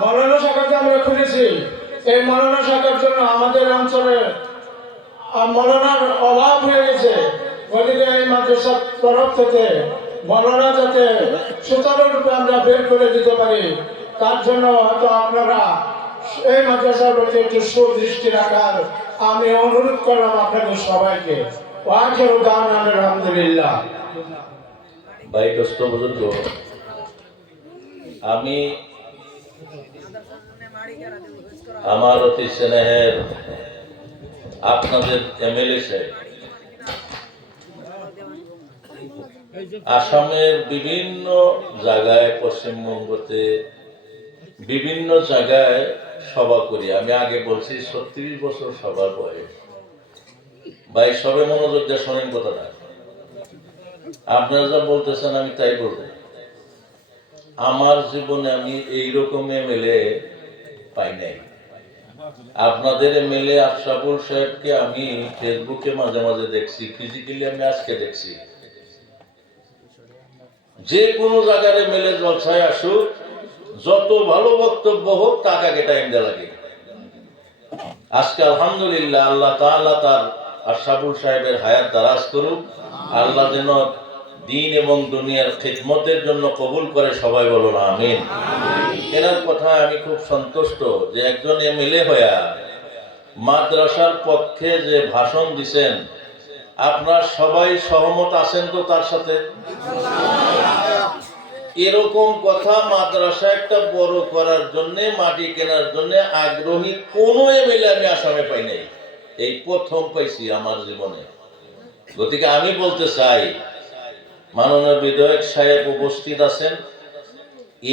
মৌলানা শাখাতে আমরা খুলেছি, এই মৌলানা শাখার জন্য আমাদের অঞ্চলে মৌলানার অভাব হয়ে গেছে। ওদিকে এই মাদ্রাসার তরফ থেকে মৌলানা যাতে সুচারুরূপে আমরা বের করে দিতে পারি, তার জন্য হয়তো আপনারা এই মাদ্রাসার প্রতি একটু সুদৃষ্টি রাখার আমি অনুরোধ করলাম আপনাদের সবাইকে। ওয়াখিরু দাওয়ানা আলহামদুলিল্লাহ। ভাই দোস্ত বুজুর্গ, আমি আমার অতি স্নেহের আপনাদের MLA সাহেব, আসামের বিভিন্ন জায়গায়, পশ্চিমবঙ্গতে বিভিন্ন জায়গায় সভা করি। আমি আগে বলছি 36 বছর সভার বয়স। ভাই সবে মনোযোগ দিয়ে শোনেন কথাটা। আপনারা যা বলতেছেন আমি তাই বলবো। আমার জীবনে আমি এইরকম MLA পাই নাই। আপনাদের MLA আশরাফুল সাহেবকে আমি ফেসবুকে মাঝে মাঝে দেখছি, ফিজিক্যালি আমি আজকে দেখছি। যে কোনো জায়গায় MLA জলসায় আসুক, যত ভালো বক্তব্য হোক, টাকাকে টাইম দেওয়া লাগে। আজকে আলহামদুলিল্লাহ আল্লাহ তাআলা তার আশরাফুল সাহেবের হায়াত দারাজ করুক। আল্লাহ যেন দিন এবং দুনিয়ার খিদমতের জন্য কবুল করে, সবাই বলুন আমিন। এনার কথা আমি খুব সন্তুষ্ট যে একজন MLA হইয়া মাদ্রাসার পক্ষে যে ভাষণ দিছেন, আপনারা সবাই সহমত আছেন তো তার সাথে? এরকম কথা মাদ্রাসা একটা বড় করার জন্য, মাটি কেনার জন্য আগ্রহী কোনো MLA আমি আসামে পাই নাই, এই প্রথম পাইছি আমার জীবনে। গতিকে আমি বলতে চাই, মাননীয় বিধায়ক সাহেব উপস্থিত আছেন,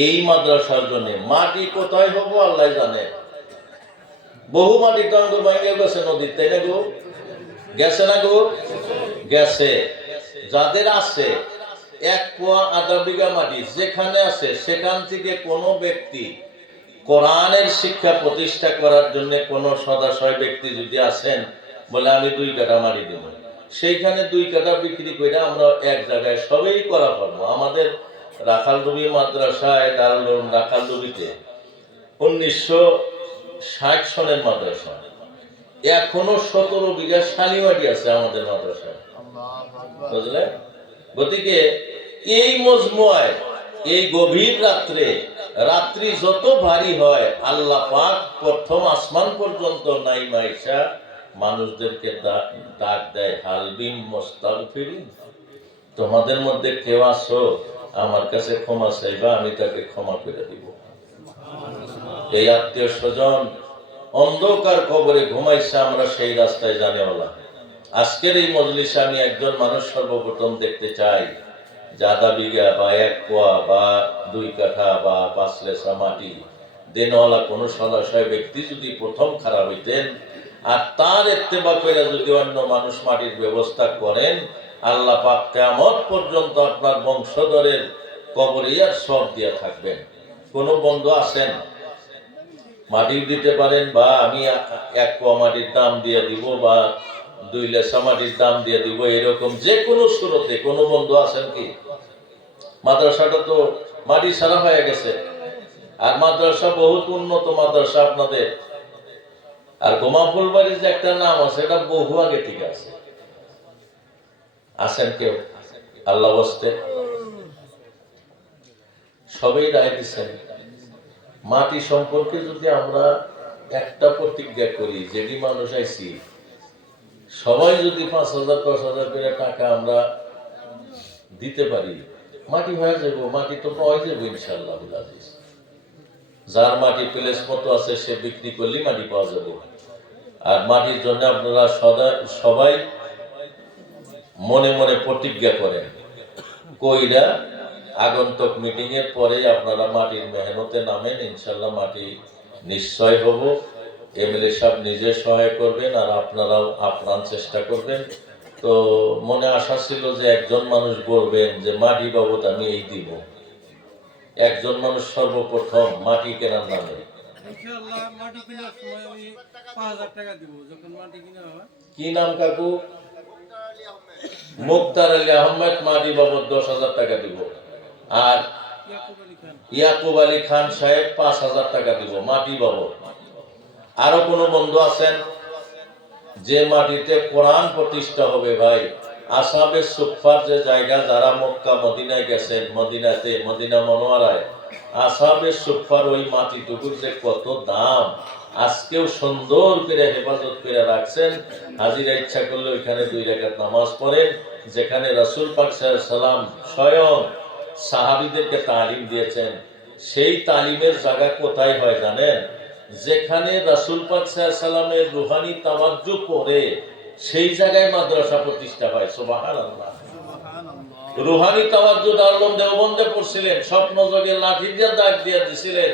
এই মাদ্রাসার জন্য মাটি কোথায় হবো আল্লাহ জানে। বহু মাটি টাঙ্গ ভাঙে গেছে নদীর, তাই না গো? গেছে না গো? গেছে। যাদের আছে 1 পোয়া 1/2 বিঘা মাটি যেখানে আছে, সেখান থেকে কোনো ব্যক্তি কোরআনের শিক্ষা প্রতিষ্ঠা করার জন্য কোনো সদাশয় ব্যক্তি যদি আছেন, বলে আমি 2 কাঠা মাটি দেব, সেইখানে 2 কাঠা বিক্রি করে আমরা এক জায়গায় সবই করা পারবো। আমাদের রাখালডুবি মাদ্রাসায়, দারুল উলুম রাখালডুবিতে 1960 সনের মাদ্রাসা, এখনো 17 বিঘা শালিমাটি আছে আমাদের মাদ্রাসায়, বুঝলে? গতিকে এই মজমুয়ায় এই গভীর রাত্রি যত ভারী হয়, আল্লাহ পাক প্রথম আসমান পর্যন্ত নাইমাইশা মানুষদেরকে ডাক দেয়, হালবিম মুস্তাগফিরিন, তোমাদের মধ্যে কেউ আসো আমার কাছে ক্ষমা চাইবা, আমি তাকে ক্ষমা করে দিব। এই আত্মীয় স্বজন অন্ধকার কবরে ঘুমাইছে, আমরা সেই রাস্তায় জানেওয়ালা। আজকের এই মজলিসে আমি একজন মানুষ সর্বপ্রথম দেখতে চাই, যে আধা বিঘা বা 1 কোয়া বা 2 কাঠা বা 5 লেসা মাটি দেনওয়ালা কোন সদাশয় ব্যক্তি যদি প্রথম খারাপ হইতেন আর তার ইত্তেবা করে যদি অন্য মানুষ মাটির ব্যবস্থা করেন, আল্লাহ পাক কিয়ামত পর্যন্ত আপনার বংশধরের কবরে আর সব দিয়া থাকবেন। কোন বন্ধু আছেন মাটি দিতে পারেন, বা আমি 1 কোয়া মাটির দাম দিয়ে দিব বা 2 লেসা মাটির দাম দিয়ে দিব, এরকম যে কোনো সুরতে কোন বন্ধু আছেন কি? মাদ্রাসাটা তো মাটি ছাড়া হয়ে গেছে, আর মাদ্রাসা বহুত উন্নত মাদ্রাসা আপনাদের। আর গোমা ফুলবাড়ির যে একটা নাম আছে, এটা বহু আগে থেকে আছে। আছেন কেউ? আল্লাহ বস্তে সবাই রায় দিচ্ছেন। মাটি সম্পর্কে যদি আমরা একটা প্রতিজ্ঞা করি, যেটি মানুষ আইছি সবাই যদি 5,000 10,000 করে টাকা আমরা দিতে পারি, মাটি হয়ে যাবো। মাটি তো পাওয়া যাবো ইনশাআল্লাহ। যার মাটি প্লেস মতো আছে সে বিক্রি করলেই মাটি পাওয়া যাবে। আর মাটির জন্য আপনারা সবাই মনে মনে প্রতিজ্ঞা করেন, কইরা আগন্তুক মিটিং এর পরে আপনারা মাটির মেহনতে নামেন, ইনশাআল্লাহ মাটি নিশ্চয় হব। এমএলএ সাহেব নিজে সহায় করবেন আর আপনারাও আপ্রাণ চেষ্টা করবেন। তো মনে আশা ছিল যে একজন মানুষ বলবেন যে মাটি বাবদ আমি এই দিব। একজন মানুষ সর্বপ্রথম মাটি কেনার নামে ইনশাআল্লাহ মাটি কেনার সময় আমি 5,000 টাকা দিব যখন মাটি কিনা হয়। কি নাম কাকু? মুক্তার আলী আহমেদ মাটি বাবদ 10,000 টাকা দিব। আর ইয়াকুব আলী খান সাহেব 5,000 টাকা দিব মাটি বাবদ। আরো কোন বন্ধু আছেন যে মাটিতে কোরআন প্রতিষ্ঠা হবে? ভাই, আসাবে সুফার যে জায়গা, যারা মক্কা মদিনায় গেছেন, মদিনা মনোয়ারায় আসাবে সুফার ওই মাটিটুকুর যে কত দাম, আজকেও সুন্দর করে হেফাজত করে রাখছেন। হাজিরা ইচ্ছা করলে ওইখানে 2 রাকাত নামাজ পড়েন, যেখানে রাসূল পাক সাল্লাল্লাহু আলাইহি সাল্লাম স্বয়ং সাহাবীদেরকে তালিম দিয়েছেন। সেই তালিমের জায়গা কোথায় হয় জানেন? যেখানে রাসূল পাক সাল্লাল্লাহু আলাইহি সাল্লামের রূহানি তাওয়াজ্জু পড়ে সেই জায়গায় মাদ্রাসা প্রতিষ্ঠা হয়। সুবহানাল্লাহ। রূহানি তাওয়াজ্জু দারুল দেওবন্দে পড়ছিলেন, স্বপ্ন যোগে লাঠি দিয়ে দাগ দিয়ে দিছিলেন।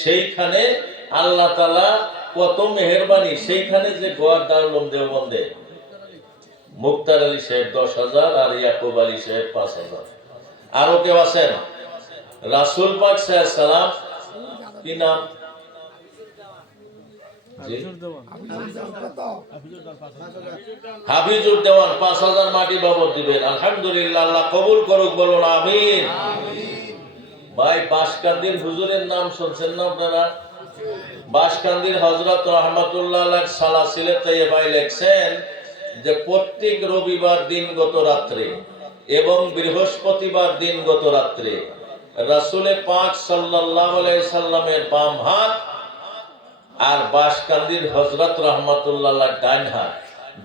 সেইখানে আল্লাহ তাআলা কত মেহেরবানি, সেইখানে যে গোয়ার দারুল দেওবন্দে মুক্তার আলী সাহেব 10,000 আর ইয়াকুব আলী সাহেব 5,000। আরো কেউ আছেন? রাসূল পাক সাল্লাল্লাহু আলাইহি সাল্লাম কি নাম? হাফিজুর দেওয়ান 5,000 মাটি বাবদ দিবেন। আলহামদুলিল্লাহ, আল্লাহ কবুল করুক, বলুন আমিন। ভাই, বাসকান্দির হুজুরের নাম শুনছেন না আপনারা? বাসকান্দির হযরত রাহমাতুল্লাহ আলাইহি সালাসিলে তাইয়্যিবায় লেখছেন যে প্রত্যেক রবিবার দিনগত রাত্রে এবং বৃহস্পতিবার দিনগত রাত্রে রাসূল পাক সাল্লাল্লাহু আলাইহি সাল্লামের বাম হাত আর বাসকান্দির হযরত রাহমাতুল্লাহ আলাইহি ডান হাত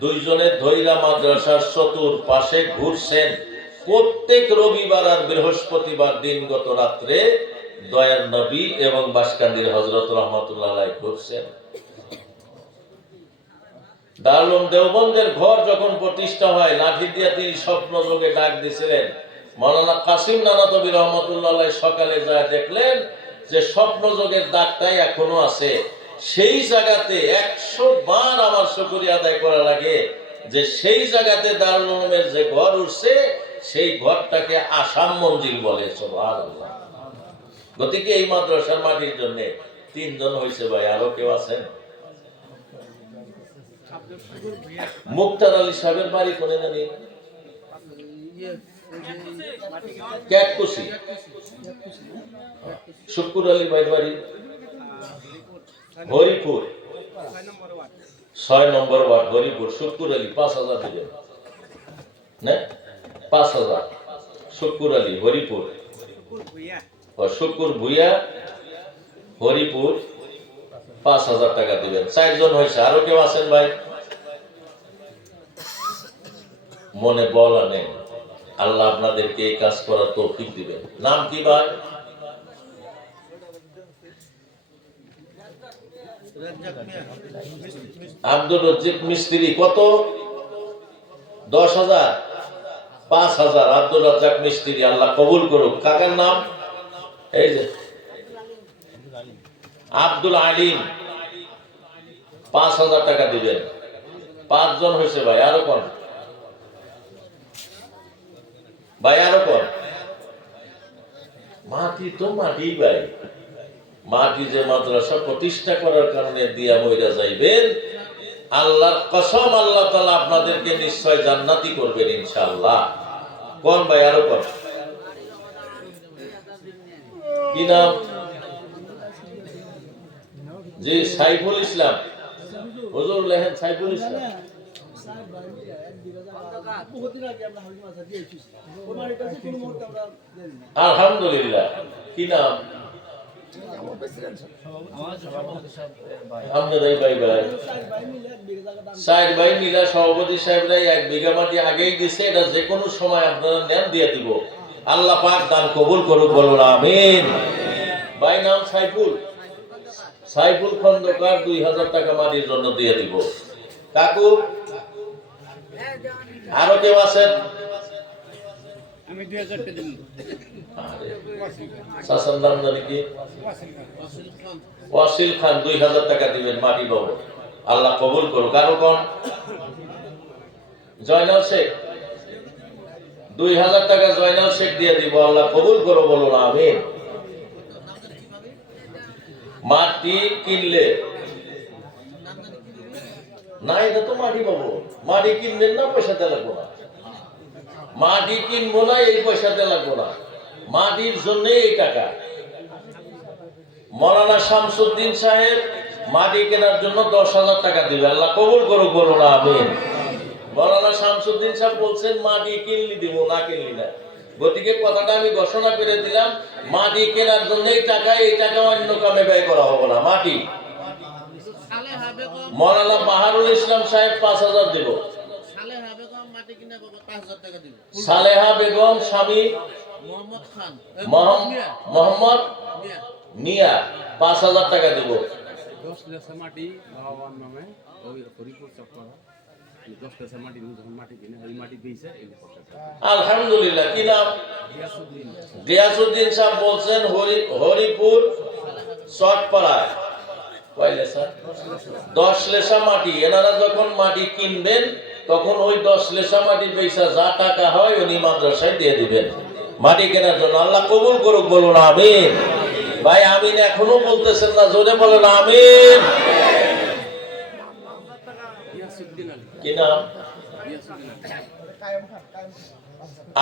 দুইজনে ধইরা মাদ্রাসার চতুর্পাশে ঘুরছেন। প্রত্যেক রবিবার আর বৃহস্পতিবার দিনগত রাত্রে দয়ার নবী এবং বাসকান্দির হযরত রাহমাতুল্লাহ আলাইহি ঘুরছেন। দারুল দেওবন্দের ঘর যখন প্রতিষ্ঠা হয়, লাঠি দিয়ে তিনি স্বপ্ন যোগে ডাক দিয়েছিলেন। মাওলানা কাসিম নানাতবী রহমাতুল্লাহ আলাইহি সকালে যায় দেখলেন যে স্বপ্ন যোগের দাগটাই এখনো আছে। সেই জায়গাতে 100 বার আমার শুকরিয়া আদায় করা লাগে যে সেই জায়গাতে দারুল উলুমের যে ঘর উঠছে সেই ঘরটাকে আসাম মঞ্জিল বলে। সুবহানাল্লাহ। গতিকে এই মাদ্রাসার মাটির জন্য 3 জন হয়েছে। ভাই, আরো কেউ আছেন? মুক্তার আলী সাহেবের বাড়ি কোনে জানি? ক্যাটকুসি। শুকুর আলী ভাইয়ের বাড়ি হরিপুর, 6 নম্বর ওয়ার্ড, হরিপুর। শুকুর আলী 5,000 দিবেন না? 5,000 শুকুর আলী, হরিপুর। শুকুর ভুইয়া, হরিপুর, 5,000 টাকা দিবেন। 4 জন হয়েছে। আরো কেউ আছেন ভাই? মনে বল আনেন, আল্লাহ আপনাদেরকে এই কাজ করার তৌফিক দিবেন। নাম কি ভাই? আব্দুল রাজ্জাক মিস্ত্রি। কত? 10,000, 5,000 আব্দুর রাজ্জাক মিস্ত্রি, আল্লাহ কবুল করুক। কাকার নাম এই যে আব্দুল আলিম, 5,000 টাকা দিবেন। 5 জন হয়েছে ভাই, আরো কোন ভাই, আরো কোন? মাটি তো মাটি ভাই, মাটি যে মাদ্রাসা প্রতিষ্ঠা করার কারণে দিয়া মইরা যাইবেন, আল্লাহর কসম আল্লাহ তাআলা আপনাদেরকে নিশ্চয় জান্নাতি করবেন ইনশাআল্লাহ। কোন ভাই, আরো কোন? কি নাম? জি সাইফুল ইসলাম, হুজুর লেহেন সাইফুল ইসলাম। আলহামদুলিল্লাহ। কি নাম? আপনারাই ভাই ভাই, 60 ভাই মিলা সভাপতি সাহেবরাই 1 বিঘা মাটি আগেই দিছে, এটা যে কোনো সময় আপনারা নেন দিয়ে দিব। আল্লাহ পাক দান কবুল করুক, বলুন আমিন। ভাই নাম সাইফুল, সাইফুল খন্দকার 2000 টাকা মাটির জন্য দিয়ে দিব। কাকু আরো কেউ আছেন? আমি 2000 টাকা দিই। শাসন নাম জানি কি? ওয়াসিল খান, 2000 টাকা দিবেন মাটি পাবো। আল্লাহ কবুল করুক। কারো কোন? জয়নাল শেখ, 2000 টাকা জয়নাল শেখ দিয়ে দিব। আল্লাহ কবুল করো, বলুন আমিন। মাটি কিনলে না, এটা তো মাটি পাবো। মাটি কিনবেন না, পয়সাতে লাগবো না। মাটি কিনবো না, এই পয়সাতে লাগবো না। মাটির জন্য এই টাকা। মৌলানা শামসুদ্দিন সাহেব মাটি কেনার জন্য 10,000 টাকা দিবে। আল্লাহ কবুল করুক, বলুন আমিন। মৌলানা শামসুদ্দিন সাহেব বলছেন মাটি কিনলি দিব, না কিনলি না। গতিকে কথাটা আমি ঘোষণা করে দিলাম, মাটি কেনার জন্য এই টাকা অন্য কামে ব্যয় করা হবে না। মাটি মৌলানা বাহারুল ইসলাম সাহেব 5,000 দিব। সালেহা বেগম স্বামী মোহাম্মদ মিয়া 5,000 টাকা দিব। 10 লেসা মাটি বাবার নামে ওই হরিপুর চক্করা 10 লেসা মাটি যখন মাটি কিনে ওই মাটি বেচে এই আলহামদুলিল্লাহ। কি নাম? গিয়াসউদ্দিন সাহেব বলছেন হরিপুর চটপাড়ায় 10 লেসা মাটি। এনারা যখন মাটি কিনবেন তখন ওই 10 লেসা মাটি পয়সা যা টাকা হয় উনি মাদ্রাসায় দিয়ে দিবেন মাটি কেনার জন্য। আল্লাহ কবুল করুক, বলুন আমিন। ভাই আমিন এখনো বলতেছেন না, জোরে বলেন আমিন। কি নাম?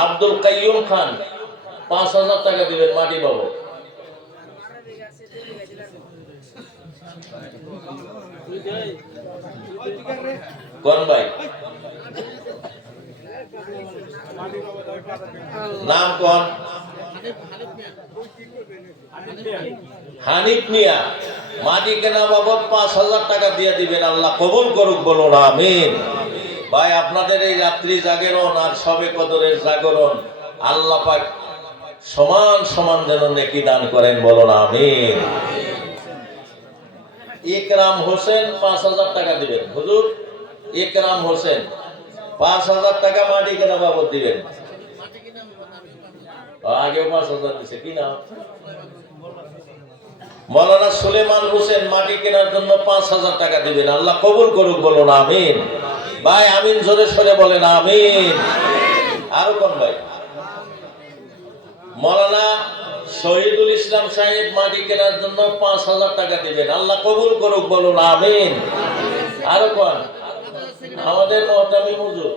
আব্দুল কাইয়ুম খান, 5,000 টাকা দিবেন, মাটি পাবো। কোন ভাই? নাম কোন? হানিফ মিয়া, মাটি কেনা বাবদ 5,000 টাকা দিয়ে দিবেন। আল্লাহ কবুল করুক, বলুন আমিন। ভাই আপনাদের এই রাত্রি জাগরণ আর শবে কদরের জাগরণ আল্লাহ পাক সমান সমান যেন নেকি দান করেন, বলুন আমিন। ইকরাম হোসেন 5,000 টাকা দিবেন। হুজুর ইকরাম হোসেন 5,000 টাকা মাটি কেনা বাবদ দিবেন। আগেও 5,000 দিছে। কি নাম? মৌলানা সুলেমান হোসেন মাটি কেনার জন্য 5,000 টাকা দিবেন। আল্লাহ কবুল করুক, বলুন আমিন। ভাই আমিন জোরে সরে বলেন আমিন। আরো কোন ভাই? মৌলানা শহীদুল ইসলাম সাহেব মাটি কেনার জন্য 5,000 টাকা দিবেন। আল্লাহ কবুল করুক, বলুন আমিন। আরো কোন? আমাদের মহতামি হুজুর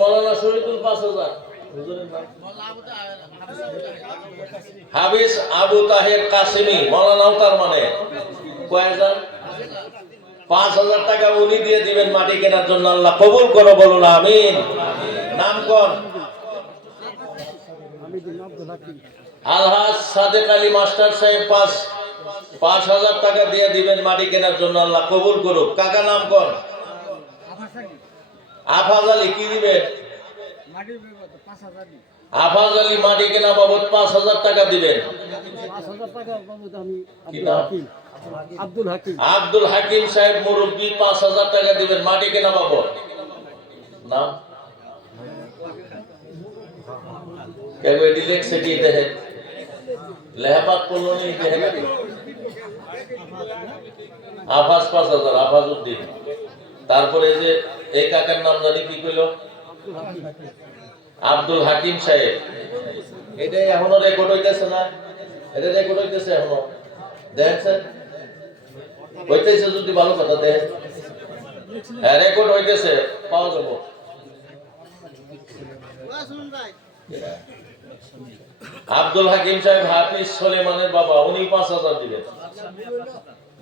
মৌলানা শহীদুল 5,000। হাফিজ আবু তাহের কাসিমি মৌলানাও তার মানে কয়েকজন 5,000 টাকা উনি দিয়ে দিবেন মাটি কেনার জন্য। আল্লাহ কবুল করো, বলুন আমিন। নাম কোন? আলহাজ সাদেক আলী মাস্টার সাহেব 5,000 টাকা দিয়ে দিবেন মাটি কেনার জন্য। আল্লাহ কবুল করুক। কাকা নাম কোন? আফাজ আলী। কি দিবেন? আফাজ আলী মাটি কেনা বাবদ 5,000 টাকা দিবেন। কি নাম? আব্দুল হাকিম সাহেব মুরব্বী 5,000 টাকা দিবেন মাটি কেনা বাবদ। নাম কেউ এটি লেখছে কি দেখেন, লেহাবাদ করলো নি দেখেন। আফাজ 5,000, আফাজ উদ্দিন। তারপরে যে এই কাকার নাম জানি কি কইল, আব্দুল হাকিম সাহেব। এটা এখনো রেকর্ড হইতেছে না? এটা রেকর্ড হইতেছে এখনো? দেখেন হইতেছে, যদি ভালো কথা দেখেন। হ্যাঁ রেকর্ড হইতেছে, পাওয়া যাবো। আব্দুল হাকিম সাহেব হাফিজ সুলেমানের বাবা, উনি 5,000 দিবেন।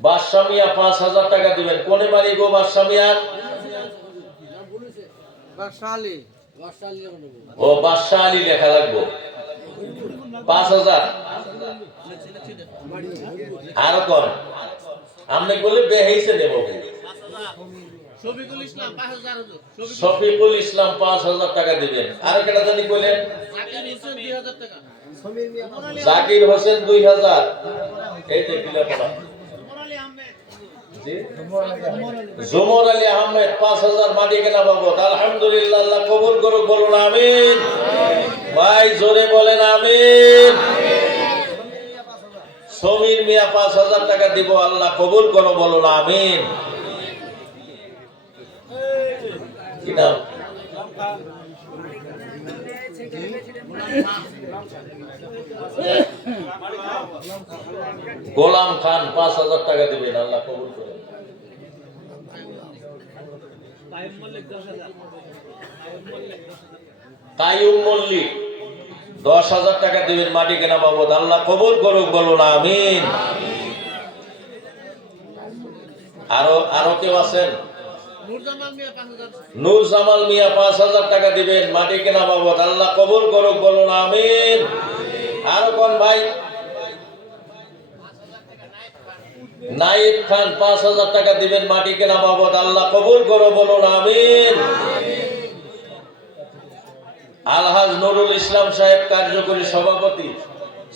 বাদশা মিয়া 5,000 টাকা দিবেন। কোনে বাড়ি গো বাদশা মিয়ার? ও বাদশা আলী লেখা লাগবো। 5,000। আর কোন আমনে বলে বেহেইছে নেব। শফিকুল ইসলাম 5,000 টাকা দিবেন। আর কেটা জানি কইলেন? জাকির হোসেন 2,000। এই যে কিলা বলা জুমর আলী আহমেদ 5,000 মাটি কেনা বাবদ। আলহামদুলিল্লাহ, আল্লাহ কবুল করুক, বলুন আমিন। ভাই জোরে বলেন আমিন। সমীর মিয়া 5,000 টাকা দিব, আল্লাহ কবুল করো, বলুন আমিন। কি নাম? গোলাম খান 5,000 টাকা দিবেন, আল্লাহ কবুল করে। কাইয়ুম মল্লিক 10,000 টাকা দিবেন মাটি কেনা বাবদ, আল্লাহ কবুল করুক, বলুন আমিন। আরো কেউ আছেন? নূর জামাল মিয়া 5,000 টাকা দিবেন মাটি কেনা বাবদ, আল্লাহ কবুল করুক, বলুন আমিন। আরো কোন ভাই? নাইব খান 5,000 টাকা দিবেন মাটি কেনা বাবদ, আল্লাহ কবুল করো, বলুন আমিন। আলহাজ নুরুল ইসলাম সাহেব কার্যকরী সভাপতি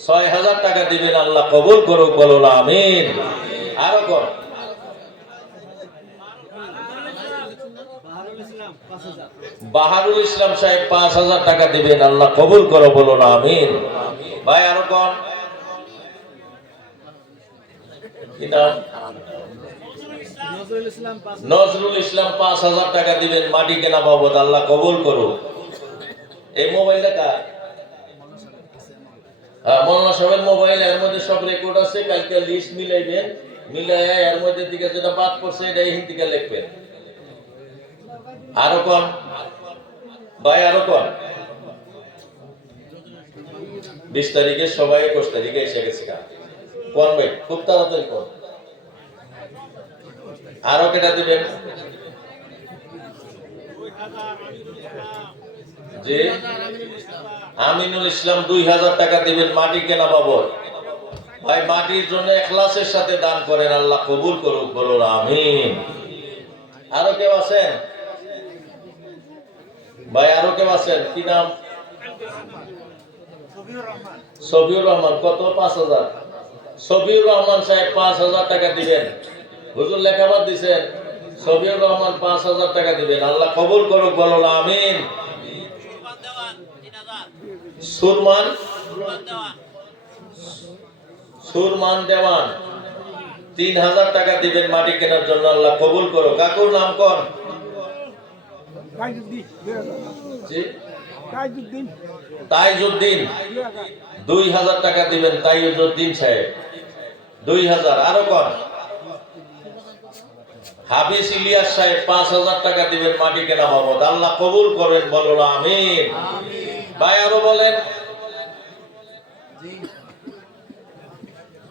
6,000 টাকা দিবেন, আল্লাহ কবুল করুক, বলুন আমিন। আরো কোন? বাহারুল ইসলাম সাহেব 5,000 টাকা দিবেন, আল্লাহ কবুল করো, বলুন আমিন। ভাই আরো কোন? কি নাম? নজরুল ইসলাম 5,000 টাকা দিবেন মাটি কেনা বাবদ, আল্লাহ কবুল করুক। এই মোবাইলটা কার? মৌলানা সাহেবের মোবাইল, এর মধ্যে সব রেকর্ড আছে। কালকে লিস্ট মিলাইবেন, মিলাইয়া এর মধ্যে থেকে যেটা বাদ করছে এটা এই থেকে লিখবেন। আরো কোন ভাই? আরো কোন? 20 তারিখে সবাই 21 তারিখে এসে গেছে। কোন ভাই? খুব তাড়াতাড়ি কোন? আরো কেটা দিবেন? জি আমিনুল ইসলাম 2,000 টাকা দিবেন মাটি কেনা বাবদ। ভাই মাটির জন্য ইখলাসের সাথে দান করেন, আল্লাহ কবুল করুক, বলুন আমিন। আরো কেউ আছেন? ভাই আরো কেউ আছেন? কি নাম? সফিউর রহমান। কত? 5,000। সফিউর রহমান সাহেব 5,000 টাকা দিবেন। হুজুর লেখাবাদ দিছেন। সফিউর রহমান 5,000 টাকা দিবেন, আল্লাহ কবুল করুক, বলুন আমিন। সুরমান দেওয়ান 3,000 টাকা দিবেন মাটি কেনার জন্য, আল্লাহ কবুল করুক। কাকুর নাম কোন? তাইজউদ্দিন 2,000 টাকা দিবেন, তাইজউদ্দিন সাহেব 2,000। আরো কোন? হাফিজ ইলিয়াস সাহেব 5,000 টাকা দিবেন মাটি কেনা বাবদ, আল্লাহ কবুল করেন, বলুন আমিন। ভাই আরো বলেন।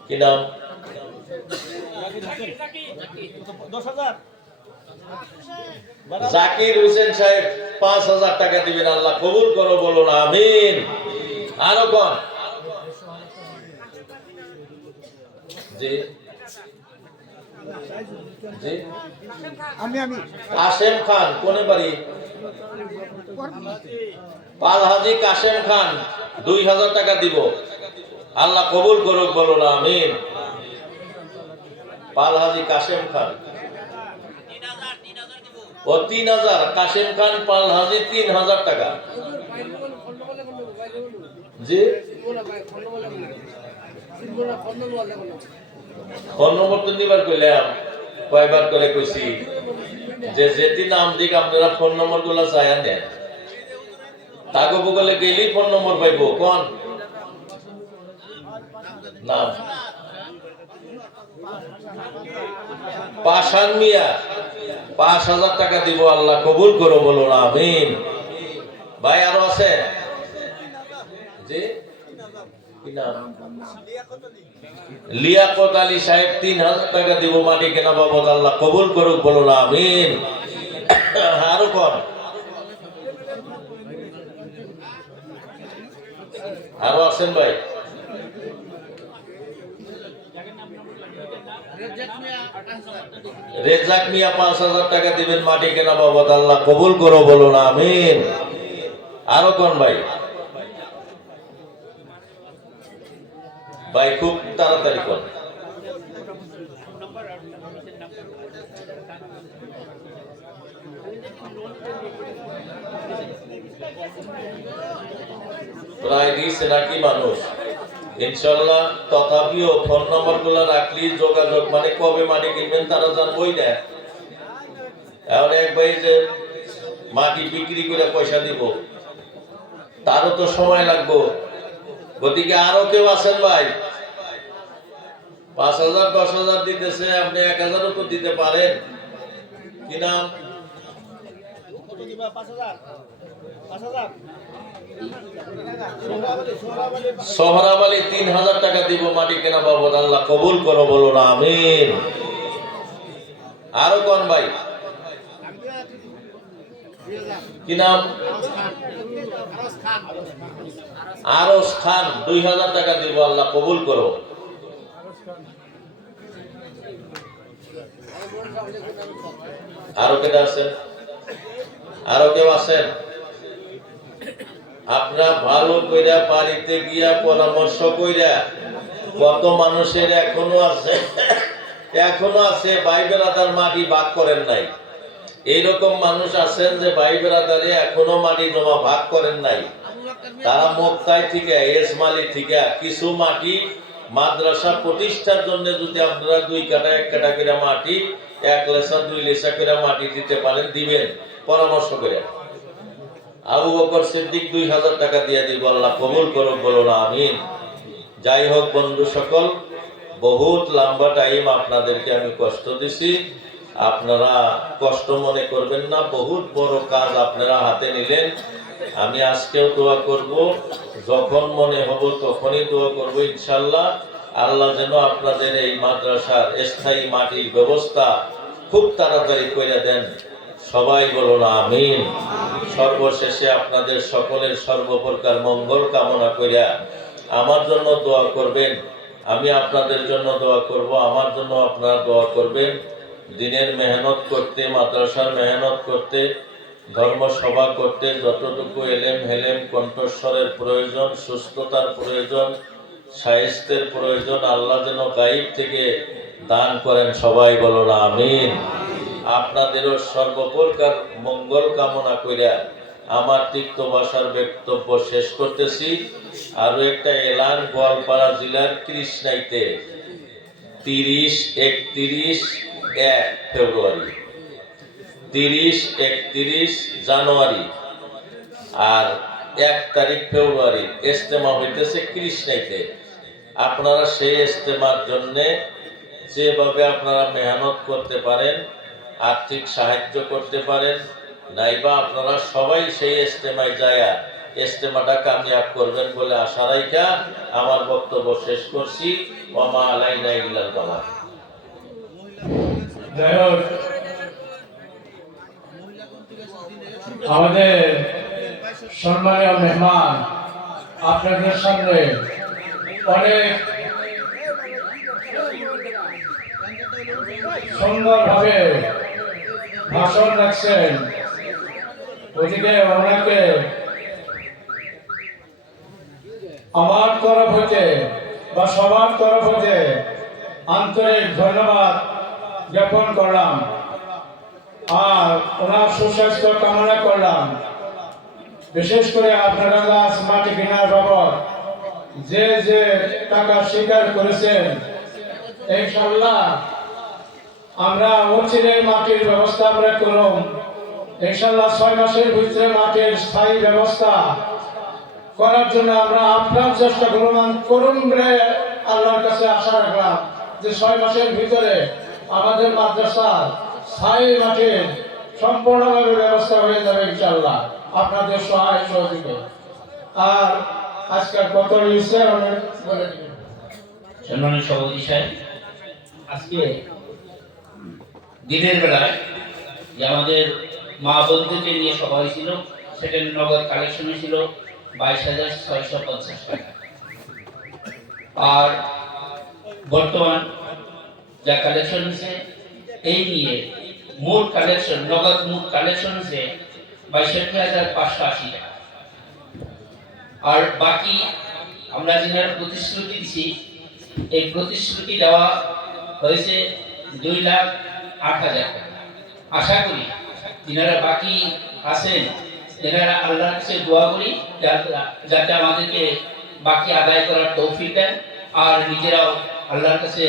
কি নাম? জাকির হোসেন সাহেব 5,000 টাকা দিবেন, আল্লাহ কবুল করো, বলুন আমিন। আরো কোন? জি জি কাশেম খান। কোনে বাড়ি? পালহাজি কাশেম খান 2,000 টাকা দিব, আল্লাহ কবুল করুক, বলুন আমিন। পালহাজি কাশেম খান ও 3000, কাশেম খান পালহাজি 3000 টাকা। জি ফোন নম্বর তো নিবার কইলাম, কয়বার করে কইছি যে যেটি নাম দিক আপনারা ফোন নম্বর গুলা চায়া নেন, তাকে বলে গেলেই ফোন নম্বর পাইবো। কোন নাম? পাশান মিয়া 5000 টাকা দিব, আল্লাহ কবুল করো, বলুন আমিন। ভাই আরো আছে? জি কি নাম? লিয়াকত আলী সাহেব 3000 টাকা দিব, মাটি কেনা বাবদ, আল্লাহ কবুল করুক, বলুন আমিন। আরো কোন? আরো আছেন ভাই? রেজাক মিয়া 5000 টাকা দিবেন, মাটি কেনা বাবদ, আল্লাহ কবুল করো, বলুন আমিন। আরো কোন ভাই? ভাই খুব তাড়াতাড়ি কোন? প্রায় দিচ্ছে নাকি মানুষ, ইনশাল্লাহ। তথাপিও ফোন নম্বর গুলা রাখলি যোগাযোগ, মানে কবে মাটি কিনবেন তারা জানবই না। এখন এক ভাই যে মাটি বিক্রি করে পয়সা দিব, তারও তো সময় লাগবে। গতিকে আরো কেউ আছেন ভাই? 5000 10,000 দিতেছে, আপনি 1000ও তো দিতে পারেন। কি নাম? সোহরাব আলী 3000 টাকা দিব, মাটি কেনা বাবদ, আল্লাহ কবুল করো, বলুন আমিন। আরো কোন ভাই? কি নাম? আরস খান 2000 টাকা দিব, আল্লাহ কবুল করো। আরো কেটা আছেন? আরো কেউ আছেন? আপনারা ভালো কইরা বাড়িতে গিয়া পরামর্শ কইরা, কত মানুষের এখনো আছে ভাই বেরাদার মাটি ভাগ করেন নাই। এইরকম মানুষ আছেন যে ভাই বেরাদারে এখনো মাটি জমা ভাগ করেন নাই। তারা মক্কায় থেকে, এসমালি থেকে কিছু মাটি মাদ্রাসা প্রতিষ্ঠার জন্য যদি আপনারা 2 কাঠা 1 কাঠা করে মাটি, 1 লেসা 2 লেসা করে মাটি দিতে পারেন, দিবেন পরামর্শ করে। আবু বকর সিদ্দিক 2000 টাকা দিয়ে দিব, আল্লাহ কবুল করুক, বলো না আমিন। যাই হোক বন্ধু সকল, বহুত লম্বা টাইম আপনাদেরকে আমি কষ্ট দিছি, আপনারা কষ্ট মনে করবেন না। বহুত বড় কাজ আপনারা হাতে নিলেন। আমি আজকেও দোয়া করব, যখন মনে হবো তখনই দোয়া করব ইনশাল্লাহ। আল্লাহ যেন আপনাদের এই মাদ্রাসার স্থায়ী মাটির ব্যবস্থা খুব তাড়াতাড়ি করে দেন, সবাই বলুন আমিন। সর্বশেষে আপনাদের সকলের সর্বপ্রকার মঙ্গল কামনা করিয়া আমার জন্য দোয়া করবেন, আমি আপনাদের জন্য দোয়া করব, আমার জন্য আপনারা দোয়া করবেন। দিনের মেহনত করতে, মাদ্রাসার মেহনত করতে, ধর্মসভা করতে যতটুকু এলেম হেলেম কণ্ঠস্বরের প্রয়োজন, সুস্থতার প্রয়োজন, সাহিত্যের প্রয়োজন, আল্লাহ যেন গায়ব থেকে দান করেন, সবাই বলুন আমিন। আপনাদেরও সর্বপ্রকার মঙ্গল কামনা কইরা আমার তিক্ত ভাষার বক্তব্য শেষ করতেছি। আরো একটা এলান, গোয়ালপাড়া জেলার কৃষ্ণাইতে 30, 31, 1 ফেব্রুয়ারি, 30, 31 জানুয়ারি আর 1 তারিখ ফেব্রুয়ারি ইজতেমা হইতেছে কৃষ্ণাইতে। আপনারা সেই ইজতেমার জন্য যেভাবে আপনারা মেহনত করতে পারেন, আর্থিক সাহায্য করতে পারেন, নাইবা আপনারা সবাই সেই ইজতেমায় যায়া ইজতেমাটা কামিয়াব করবেন বলে আশা রাখা আমার বক্তব্য শেষ করছি। ওয়া আলাইনা ইল্লাল বালাগ। যাই হোক, আমাদের সম্মানীয় মেহমান আপনাদের সামনে অনেক সুন্দরভাবে ভাষণ রাখছেন। ওদিকে ওনাকে আমার তরফ হতে বা সবার তরফ হতে আন্তরিক ধন্যবাদ জ্ঞাপন করলাম আর ওনার সুস্বাস্থ্য কামনা করলাম। বিশেষ করে আপনারা আজ মাটি কেনার বাবদ যে যে টাকা স্বীকার করেছেন, ইনশাআল্লাহ আমরা অচিরে মাটির ব্যবস্থা আমরা করুন। ইনশাআল্লাহ 6 মাসের ভিতরে মাটির স্থায়ী ব্যবস্থা করার জন্য আমরা আপ্রাণ চেষ্টা করুন বলে আল্লাহর কাছে আশা রাখলাম যে 6 মাসের ভিতরে আমাদের মাদ্রাসার স্থায়ী মাটির সম্পূর্ণভাবে ব্যবস্থা হয়ে যাবে ইনশাআল্লাহ আপনাদের সহায় সহযোগে। আর আজকাল কত হয়েছে অনেক বলে দিবেন। সম্মানিত সভাপতি সাহেব, আজকে দিনের বেলায় যে আমাদের মা বন্ধুকে নিয়ে সভা হয়েছিল, সেখানে নগদ কালেকশন হয়েছিল 22,650 টাকা। আর বর্তমান যা কালেকশন হয়েছে এই নিয়ে মোট কালেকশন, নগদ মোট কালেকশন হয়েছে 62,580 টাকা। আর বাকি আমরা যেনারা প্রতিশ্রুতি দিচ্ছি, এই প্রতিশ্রুতি দেওয়া হয়েছে 2,08,000 টাকা। আশা করি যিনারা বাকি আছেন তেনারা আল্লাহর কাছে দোয়া করি যাতে আমাদেরকে বাকি আদায় করার তৌফিক দেন, আর নিজেরাও আল্লাহর কাছে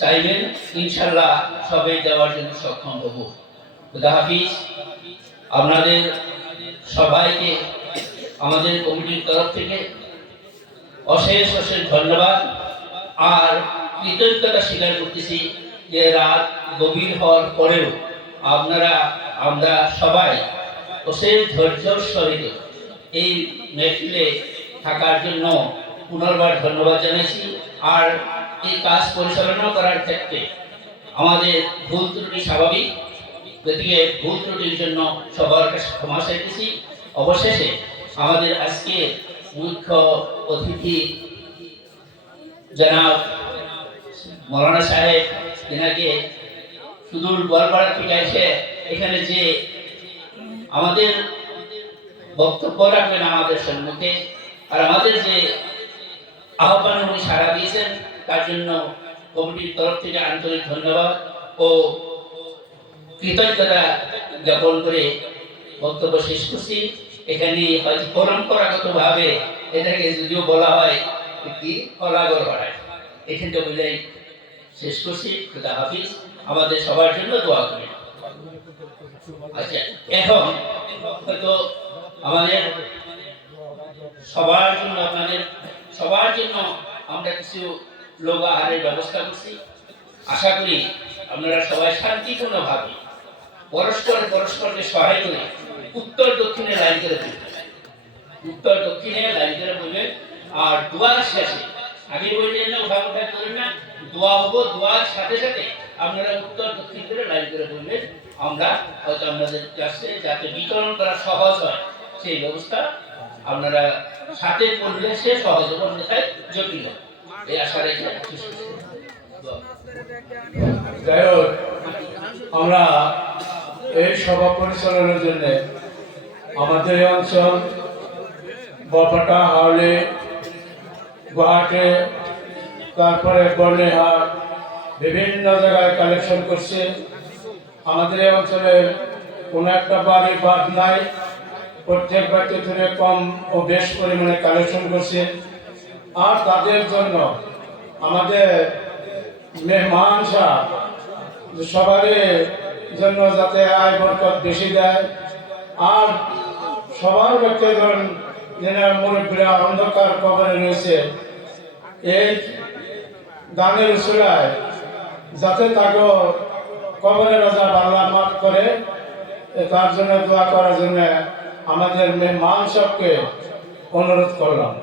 চাইবেন, ইনশাল্লাহ সবে দেওয়ার জন্য সক্ষম হব। খুদা হাফিজ। আপনাদের সবাইকে আমাদের কমিটির তরফ থেকে অশেষ অশেষ ধন্যবাদ আর কৃতজ্ঞতা স্বীকার করতেছি যে রাত গভীর হওয়ার পরেও আমরা সবাই অশেষ ধৈর্যের সহিত এই মেহফিলে থাকার জন্য পুনর্বার ধন্যবাদ জানাচ্ছি। আর এই কাজ পরিচালনা করার ক্ষেত্রে আমাদের ভুল ত্রুটি স্বাভাবিক, গতিকে ভুল ত্রুটির জন্য সবার কাছে ক্ষমা চাইতেছি। অবশেষে আমাদের আজকে মুখ্য অতিথি জনাব মৌলানা সাহেব, এনাকে সুদূর গোয়ালপাড়া থেকে এসে এখানে যে আমাদের বক্তব্য রাখবেন আমাদের সম্মুখে, আর আমাদের যে আহ্বানে উনি সাড়া দিয়েছেন তার জন্য কমিটির তরফ থেকে আন্তরিক ধন্যবাদ ও কৃতজ্ঞতা জ্ঞাপন করে বক্তব্য শেষ করছি। এখানে হয়তো পরম্পরাগতভাবে এটাকে যদিও বলা হয় কি কলাগর হয়, এখানটা বুঝাই শেষ করছি। খুদা হাফিজ। আমাদের সবার জন্য দোয়া করি। আচ্ছা, এখন হয়তো আমাদের সবার জন্য, আপনাদের সবার জন্য আমরা কিছু লোক আহারের ব্যবস্থা করছি। আশা করি আপনারা সবাই শান্তিপূর্ণভাবে পরস্পরকে সহায় করে উত্তর দক্ষিণে লাইন করে দেবেন, উত্তর দক্ষিণে লাইন করে বলবেন। আর দোয়ার শেষে আগে বললেন না, উঠা করেন না, দোয়া হবো, দোয়ার সাথে সাথে আপনারা উত্তর দক্ষিণ করে লাইন করে বলবেন। আমরা হয়তো আপনাদের কাছে যাতে বিতরণ করা সহজ হয় সেই ব্যবস্থা আপনারা সাথে করলে সে সহজ হবে, অন্যথায় জটিল হবে। এই আশা রেখে যাই হোক, আমরা এই সভা পরিচালনার জন্য আমাদের এই অঞ্চল বরপাটা, হাওড়ে, গুয়াহাটি, তারপরে বর্ণিহাট, বিভিন্ন জায়গায় কালেকশন করছে। আমাদের এই অঞ্চলে কোনো একটা বাড়ি বাদ নাই, প্রত্যেক বাড়িতে ধরে কম ও বেশ পরিমাণে কালেকশন করছে। আর তাদের জন্য আমাদের মেহমান সাহেব সবারই জন্য যাতে আয় বরকত বেশি দেয়, আর সবার ব্যক্তি ধরুন যেন মুরব্বীরা অন্ধকার কবরে রয়েছে, এই দানের উসুলায় যাতে তাকে কবরের আযাব আল্লাহ মাফ করে, তার জন্য দোয়া করার জন্য আমাদের মেহমান সাহেবকে অনুরোধ করলাম।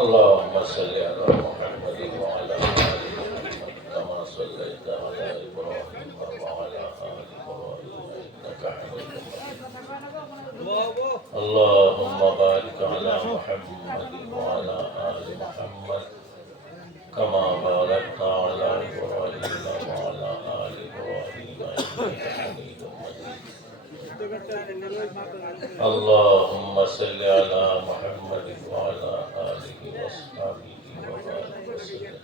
اللهم صل على محمد وعلى آل محمد كما صليت على إبراهيم وعلى آل إبراهيم إنك حميد مجيد. اللهم بارك على محمد وعلى آل محمد كما باركت على إبراهيم وعلى آل إبراهيم إنك حميد مجيد. اللهم صل على محمد وعلى آله وصحبه وبارك وسلم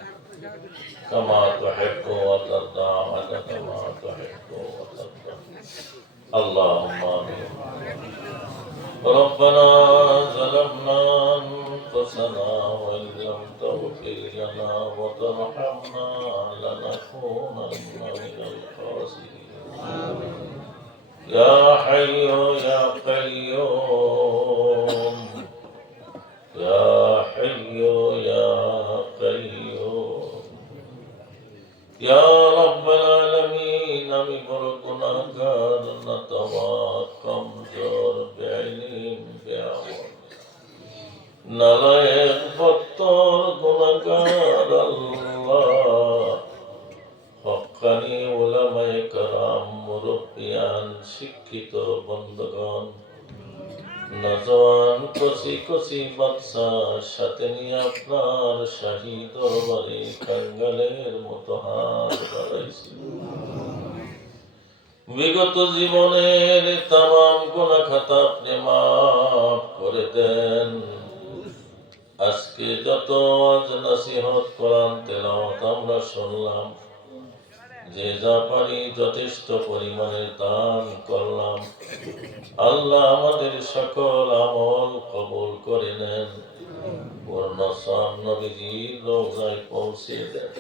كما تحب وترضى عدد ما تحب وترضى اللهم آمين ربنا ظلمنا أنفسنا وإن لم تغفر لنا وترحمنا لنكونن من الخاسرين يا حي يا قيوم يا حي يا قيوم يا رب العالمين আমি বড় গুনাহগার নাতওয়াত কমজোর বেঈমান বেআমল নালায়েক বত্তর গুনাহগার আল্লাহ হক্কানি উলামায়ে কেরাম মুরব্বিয়ান শিক্ষিত বন্ধুগণ নজওয়ান কচি কচি বাচ্চা সাথে নিয়ে আপনার শাহী দরবারে কাঙ্গালের মতো হাত বাড়াইছি বিগত জীবনের তামাম গুনাহ খাতা আপনি মাফ করে দেন আজকে যত আজ নসিহত কোরআন তেলাওয়াত আমরা শুনলাম যে যা পারি যথেষ্ট পরিমাণে দান করলাম আল্লাহ আমাদের সকল আমল কবুল করে নেন পূর্ণ সব নবীজির রওজায় পৌঁছে দেন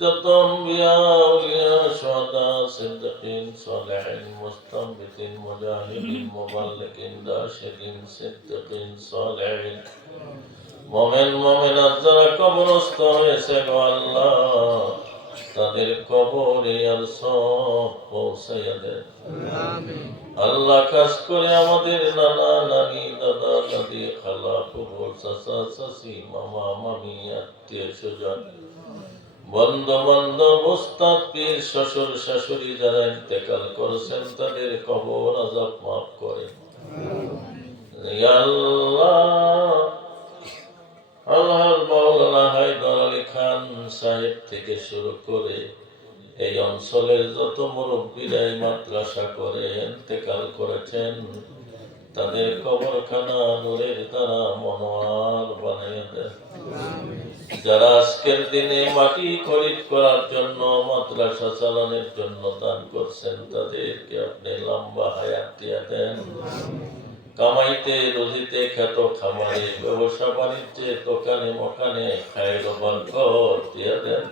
যত আম্বিয়া আউলিয়া শুহাদা সিদ্দিকিন সালেহিন মুস্তানবিতিন মুজাহিদিন মুবাল্লিগিন রাশিদিন সিদ্দিকিন সালেহিন মুমিন মুমিনাত যারা কবরস্থ হয়েছে গো আল্লাহ তাদের কবরে আর সব পৌঁছাইয়া দেন আল্লাহ কাজ করে আমাদের নানা নানি দাদা দাদি খালা ফুফু চাচা চাচি মামা মামি আত্মীয় স্বজন বন্ধু বান্ধব ওস্তাদ পীর শ্বশুর শাশুড়ি যারা ইন্তেকাল করেছেন তাদের কবর আযাব মাফ করেন ইয়া আল্লাহ আল্লাহর মাওলানা হায়দার আলী খান সাহেব থেকে শুরু করে এই অঞ্চলের যত মুরব্বীরা মাদ্রাসা করে ইন্তেকাল করেছেন তাদের কবরখানা নূরের দ্বারা মনোয়ার বানিয়ে দেন যারা আজকের দিনে মাটি খরিদ করার জন্য মাদ্রাসা চালানোর জন্য দান করছেন তাদেরকে আপনি লম্বা হায়াত দিয়ে দেন কামাইতে রুজিতে খ্যাত খামারে ব্যবসা বাণিজ্যে দোকানে মকানে খায়ের বরকত দিয়ে দেন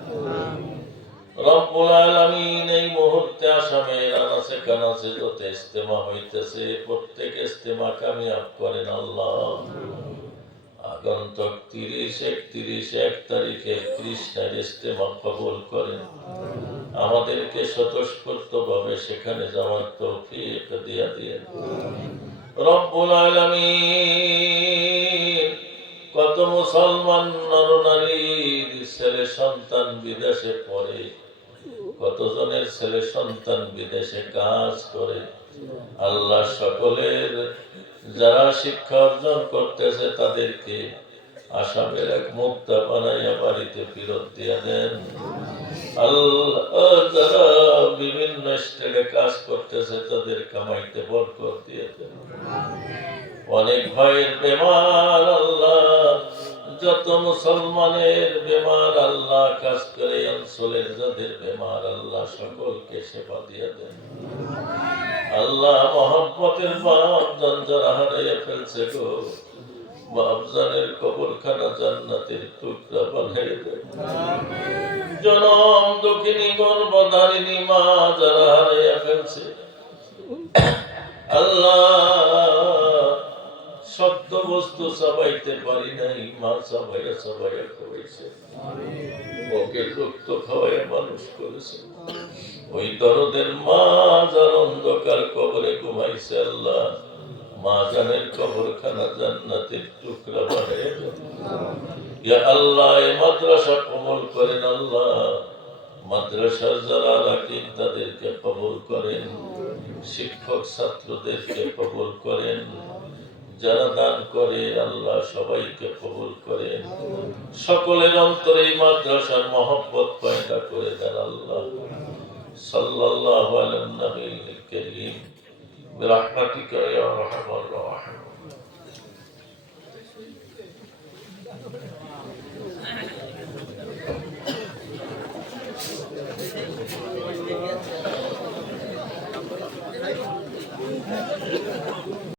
রব্বুল আলামিন এই মুহূর্তে আসামের আনাচে কানাচে যত ইজতেমা হইতেছে প্রত্যেক ইজতেমা কামিয়াব করেন আল্লাহ আগন্তুক 30-31 তারিখে কৃষ্ণের ইজতেমা কবুল করেন আমাদেরকে স্বতঃস্ফূর্তভাবে সেখানে যাওয়ার তৌফিক দিয়ে দিয়েন রব্বুল আলামিন কত মুসলমান নরনারীর ছেলে সন্তান বিদেশে পড়ে কতজনের ছেলে সন্তান বিদেশে কাজ করে আল্লাহ সকলের যারা শিক্ষা অর্জন করতেছে তাদেরকে আসামের এক মুক্তা বানাইয়া বাড়িতে ফেরত দিয়ে দেন আল্লাহ যারা বিভিন্ন স্টেটে কাজ করতেছে তাদের কামাইতে বরকত দিয়ে দেন অনেক ভাইয়ের বেমার আল্লাহ যত মুসলমানের বেমার আল্লাহ কাজ করে অঞ্চলের যাদের বেমার আল্লাহ সকলকে সেবা দিয়ে দেন আল্লাহ মহব্বতের বাপজান যারা হারাইয়া ফেলছে গো বাপজানের কবরখানা জান্নাতের টুকরা বানাইয়া দেন জনম দুঃখিনী গর্ভধারিণী মা যারা হারাইয়া ফেলছে আল্লাহ সত্য বস্তু চাবাইতে পারি নাই মা চাবাইয়া চাবাইয়া খাওয়াইছে ওকে রক্ত খাওয়াইয়া মানুষ করেছে ওই দরদের মা যার অন্ধকার কবরে ঘুমাইছে আল্লাহ মা জানের কবরখানা জান্নাতের টুকরা বানাইয়া দেন ইয়া আল্লাহ এই মাদ্রাসা কবুল করেন আল্লাহ মাদ্রাসার যারা রাখেন তাদেরকে কবুল করেন শিক্ষক ছাত্রদেরকে কবুল করেন যারা দান করে আল্লাহ সবাইকে কবুল করেন সকলের অন্তরে এই মাদ্রাসার মহব্বত পয়দা করে দেন আল্লাহ সাল্লাল্লাহু আলাইহি ওয়া সাল্লাম বিরহমাতিকা ইয়া আরহামার রাহিমিন